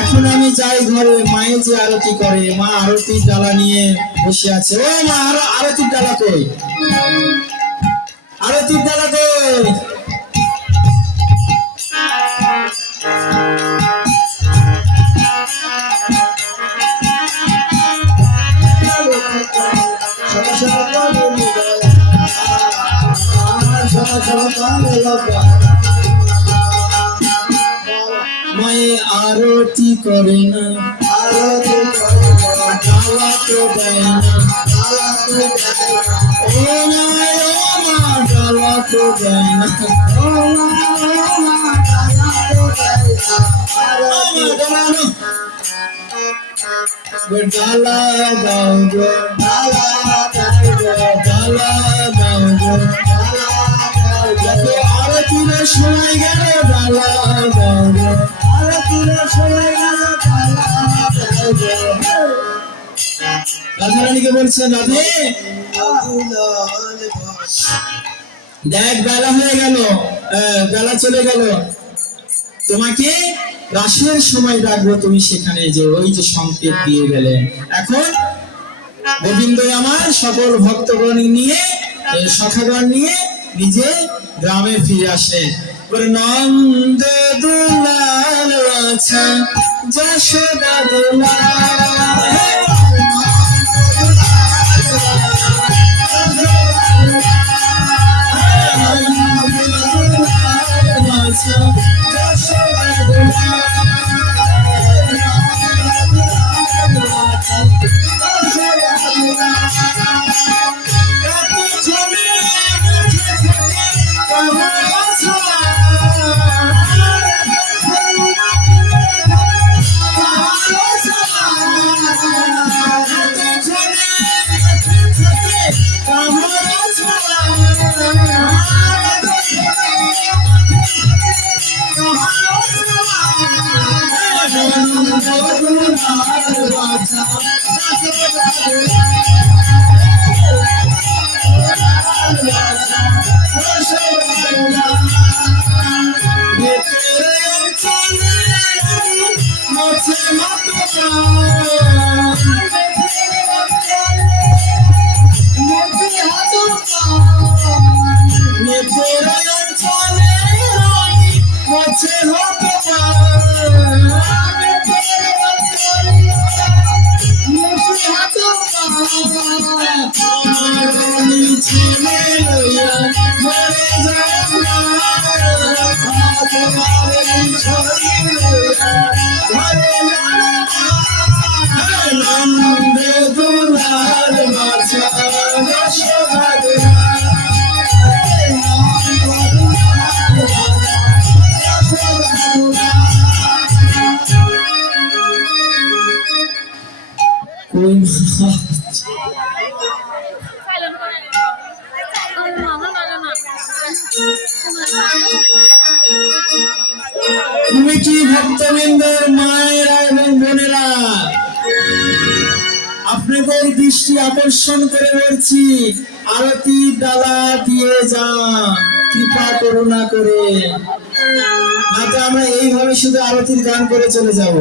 এখন আমি যাই ঘরে মায়ে যে আরতি করে, মা আরতির ডালা নিয়ে বসে আছে। ও মা আরতির ডালা কই, আরতির ডালা কই? মায়ে আরতি করে না, আরতি করে না, ডালা তো দেয় না, ডালা তো দেয় না, ও মা ডালা তো দেয় না, ও মা ডালা তো দেয় না, ডালা দাও গো, ডালা দাও গো, ডালা দাও গো, আরতির সময় গেল ডালা দাও গো, আরতির সময় গেল ডালা দাও গো। রাধারানীকে বলছেন, রাধে দেখ বেলা হয়ে গেল, বেলা চলে গেল, তোমাকে রাসের সময় ডাকবো, তুমি সেখানে যে ওই যে সংকেত দিয়ে গেলেন। এখন গোবিন্দ আমার সকল ভক্তগণ নিয়ে সখাগণ নিয়ে নিজে গ্রামে ফিরে আসে। নন্দ দুলাল আছা যশোদা দুলাল, তুমি কি ভক্তবৃন্দের মায়েরা এবং বোনেরা, আপনাদের দৃষ্টি আকর্ষণ করে বলছি, আরতির ডালা দিয়ে যা, কৃপা করুণা করে। না তো আমরা এইভাবে শুধু আরতির গান করে চলে যাব।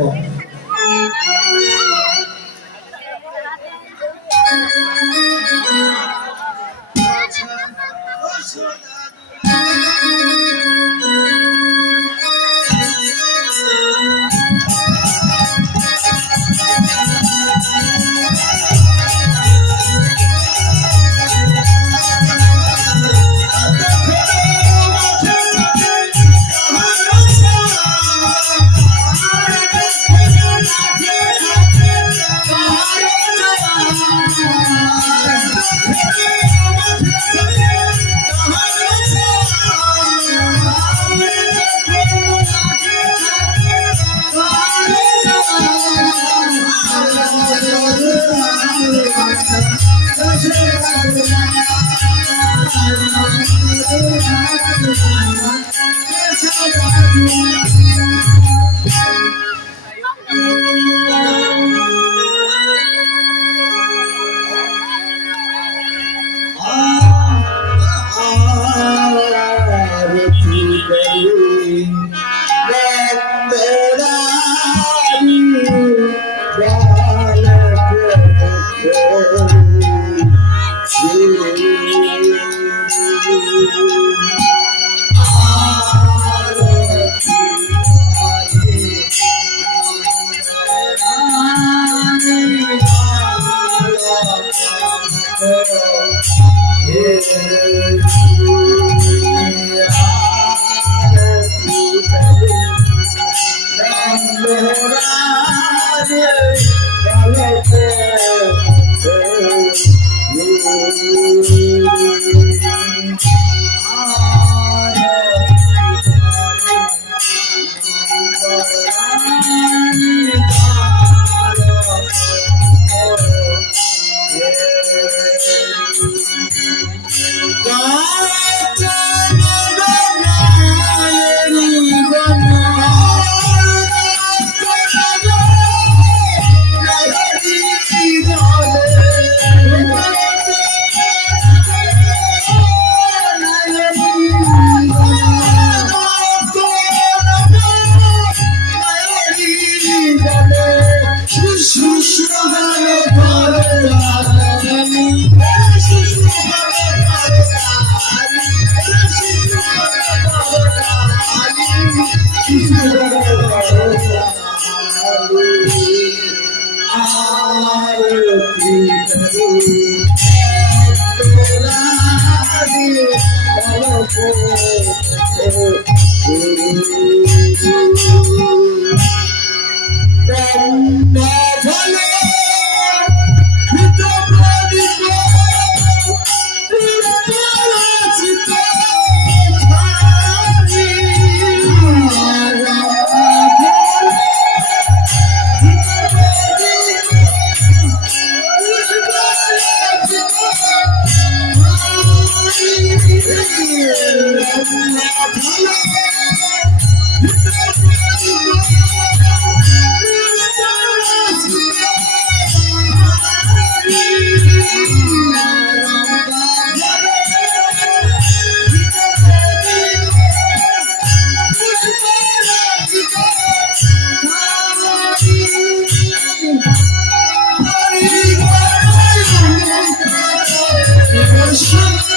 Shut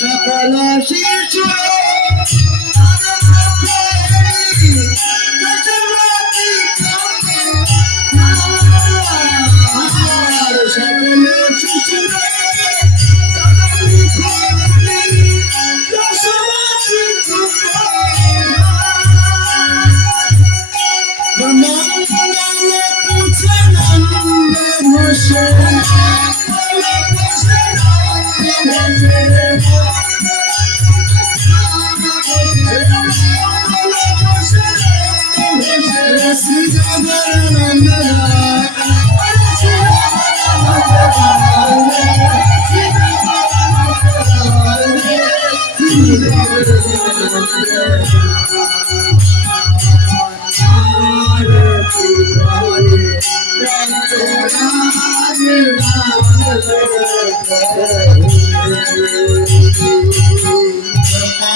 সকল শিশু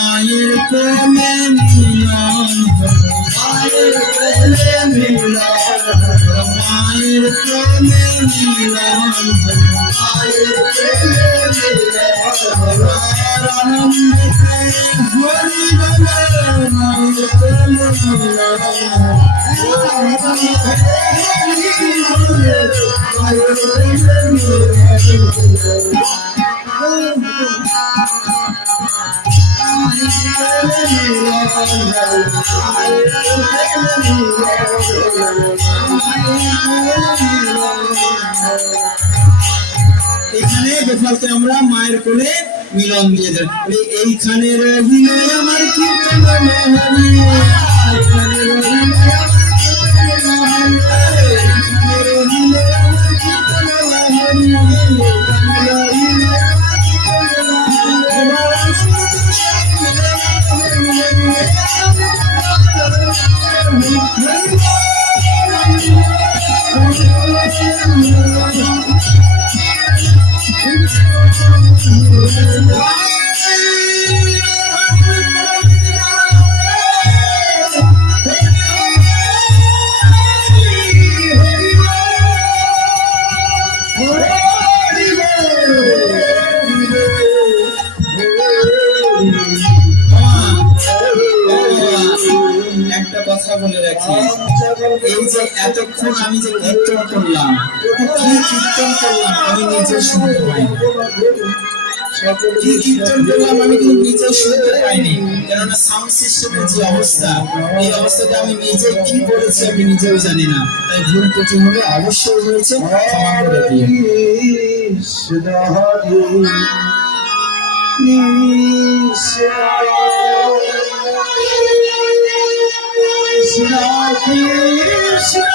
মায়ের কোলে মিলন মায়ের কোলে মিলন মায়ের কোলে মিলন মায়ের কোলে মিলন আনন্দে ভরি গেল মায়ের কোলে মিলন মায়ের কোলে মিলন এখানে গোপালকে আমরা মায়ের কোলে মিলন দিয়ে দেব। এইখানে রহিল আমার কীর্তন লহরী, এইখানে রহিল এইখানে রহিল আমার কীর্তন লহরী, এইখানে রহিল একটা কথা বলে রাখি, এই যে এতক্ষণ আমি যে কীর্তন করলাম, কি কীর্তন করলাম আমি নিজে শুনতে পাইনি। কি কীর্তন করলাম আমি কিন্তু নিজে শুনতে পাইনি, কেননা সাউন্ড সিস্টেমের যে অবস্থা, এই অবস্থাতে আমি নিজে কি বলেছি আমি নিজেও জানি না। তাই ভুল ত্রুটি হলে অবশ্যই হয়েছে, ক্ষমা করে দিন। Krishna Krishna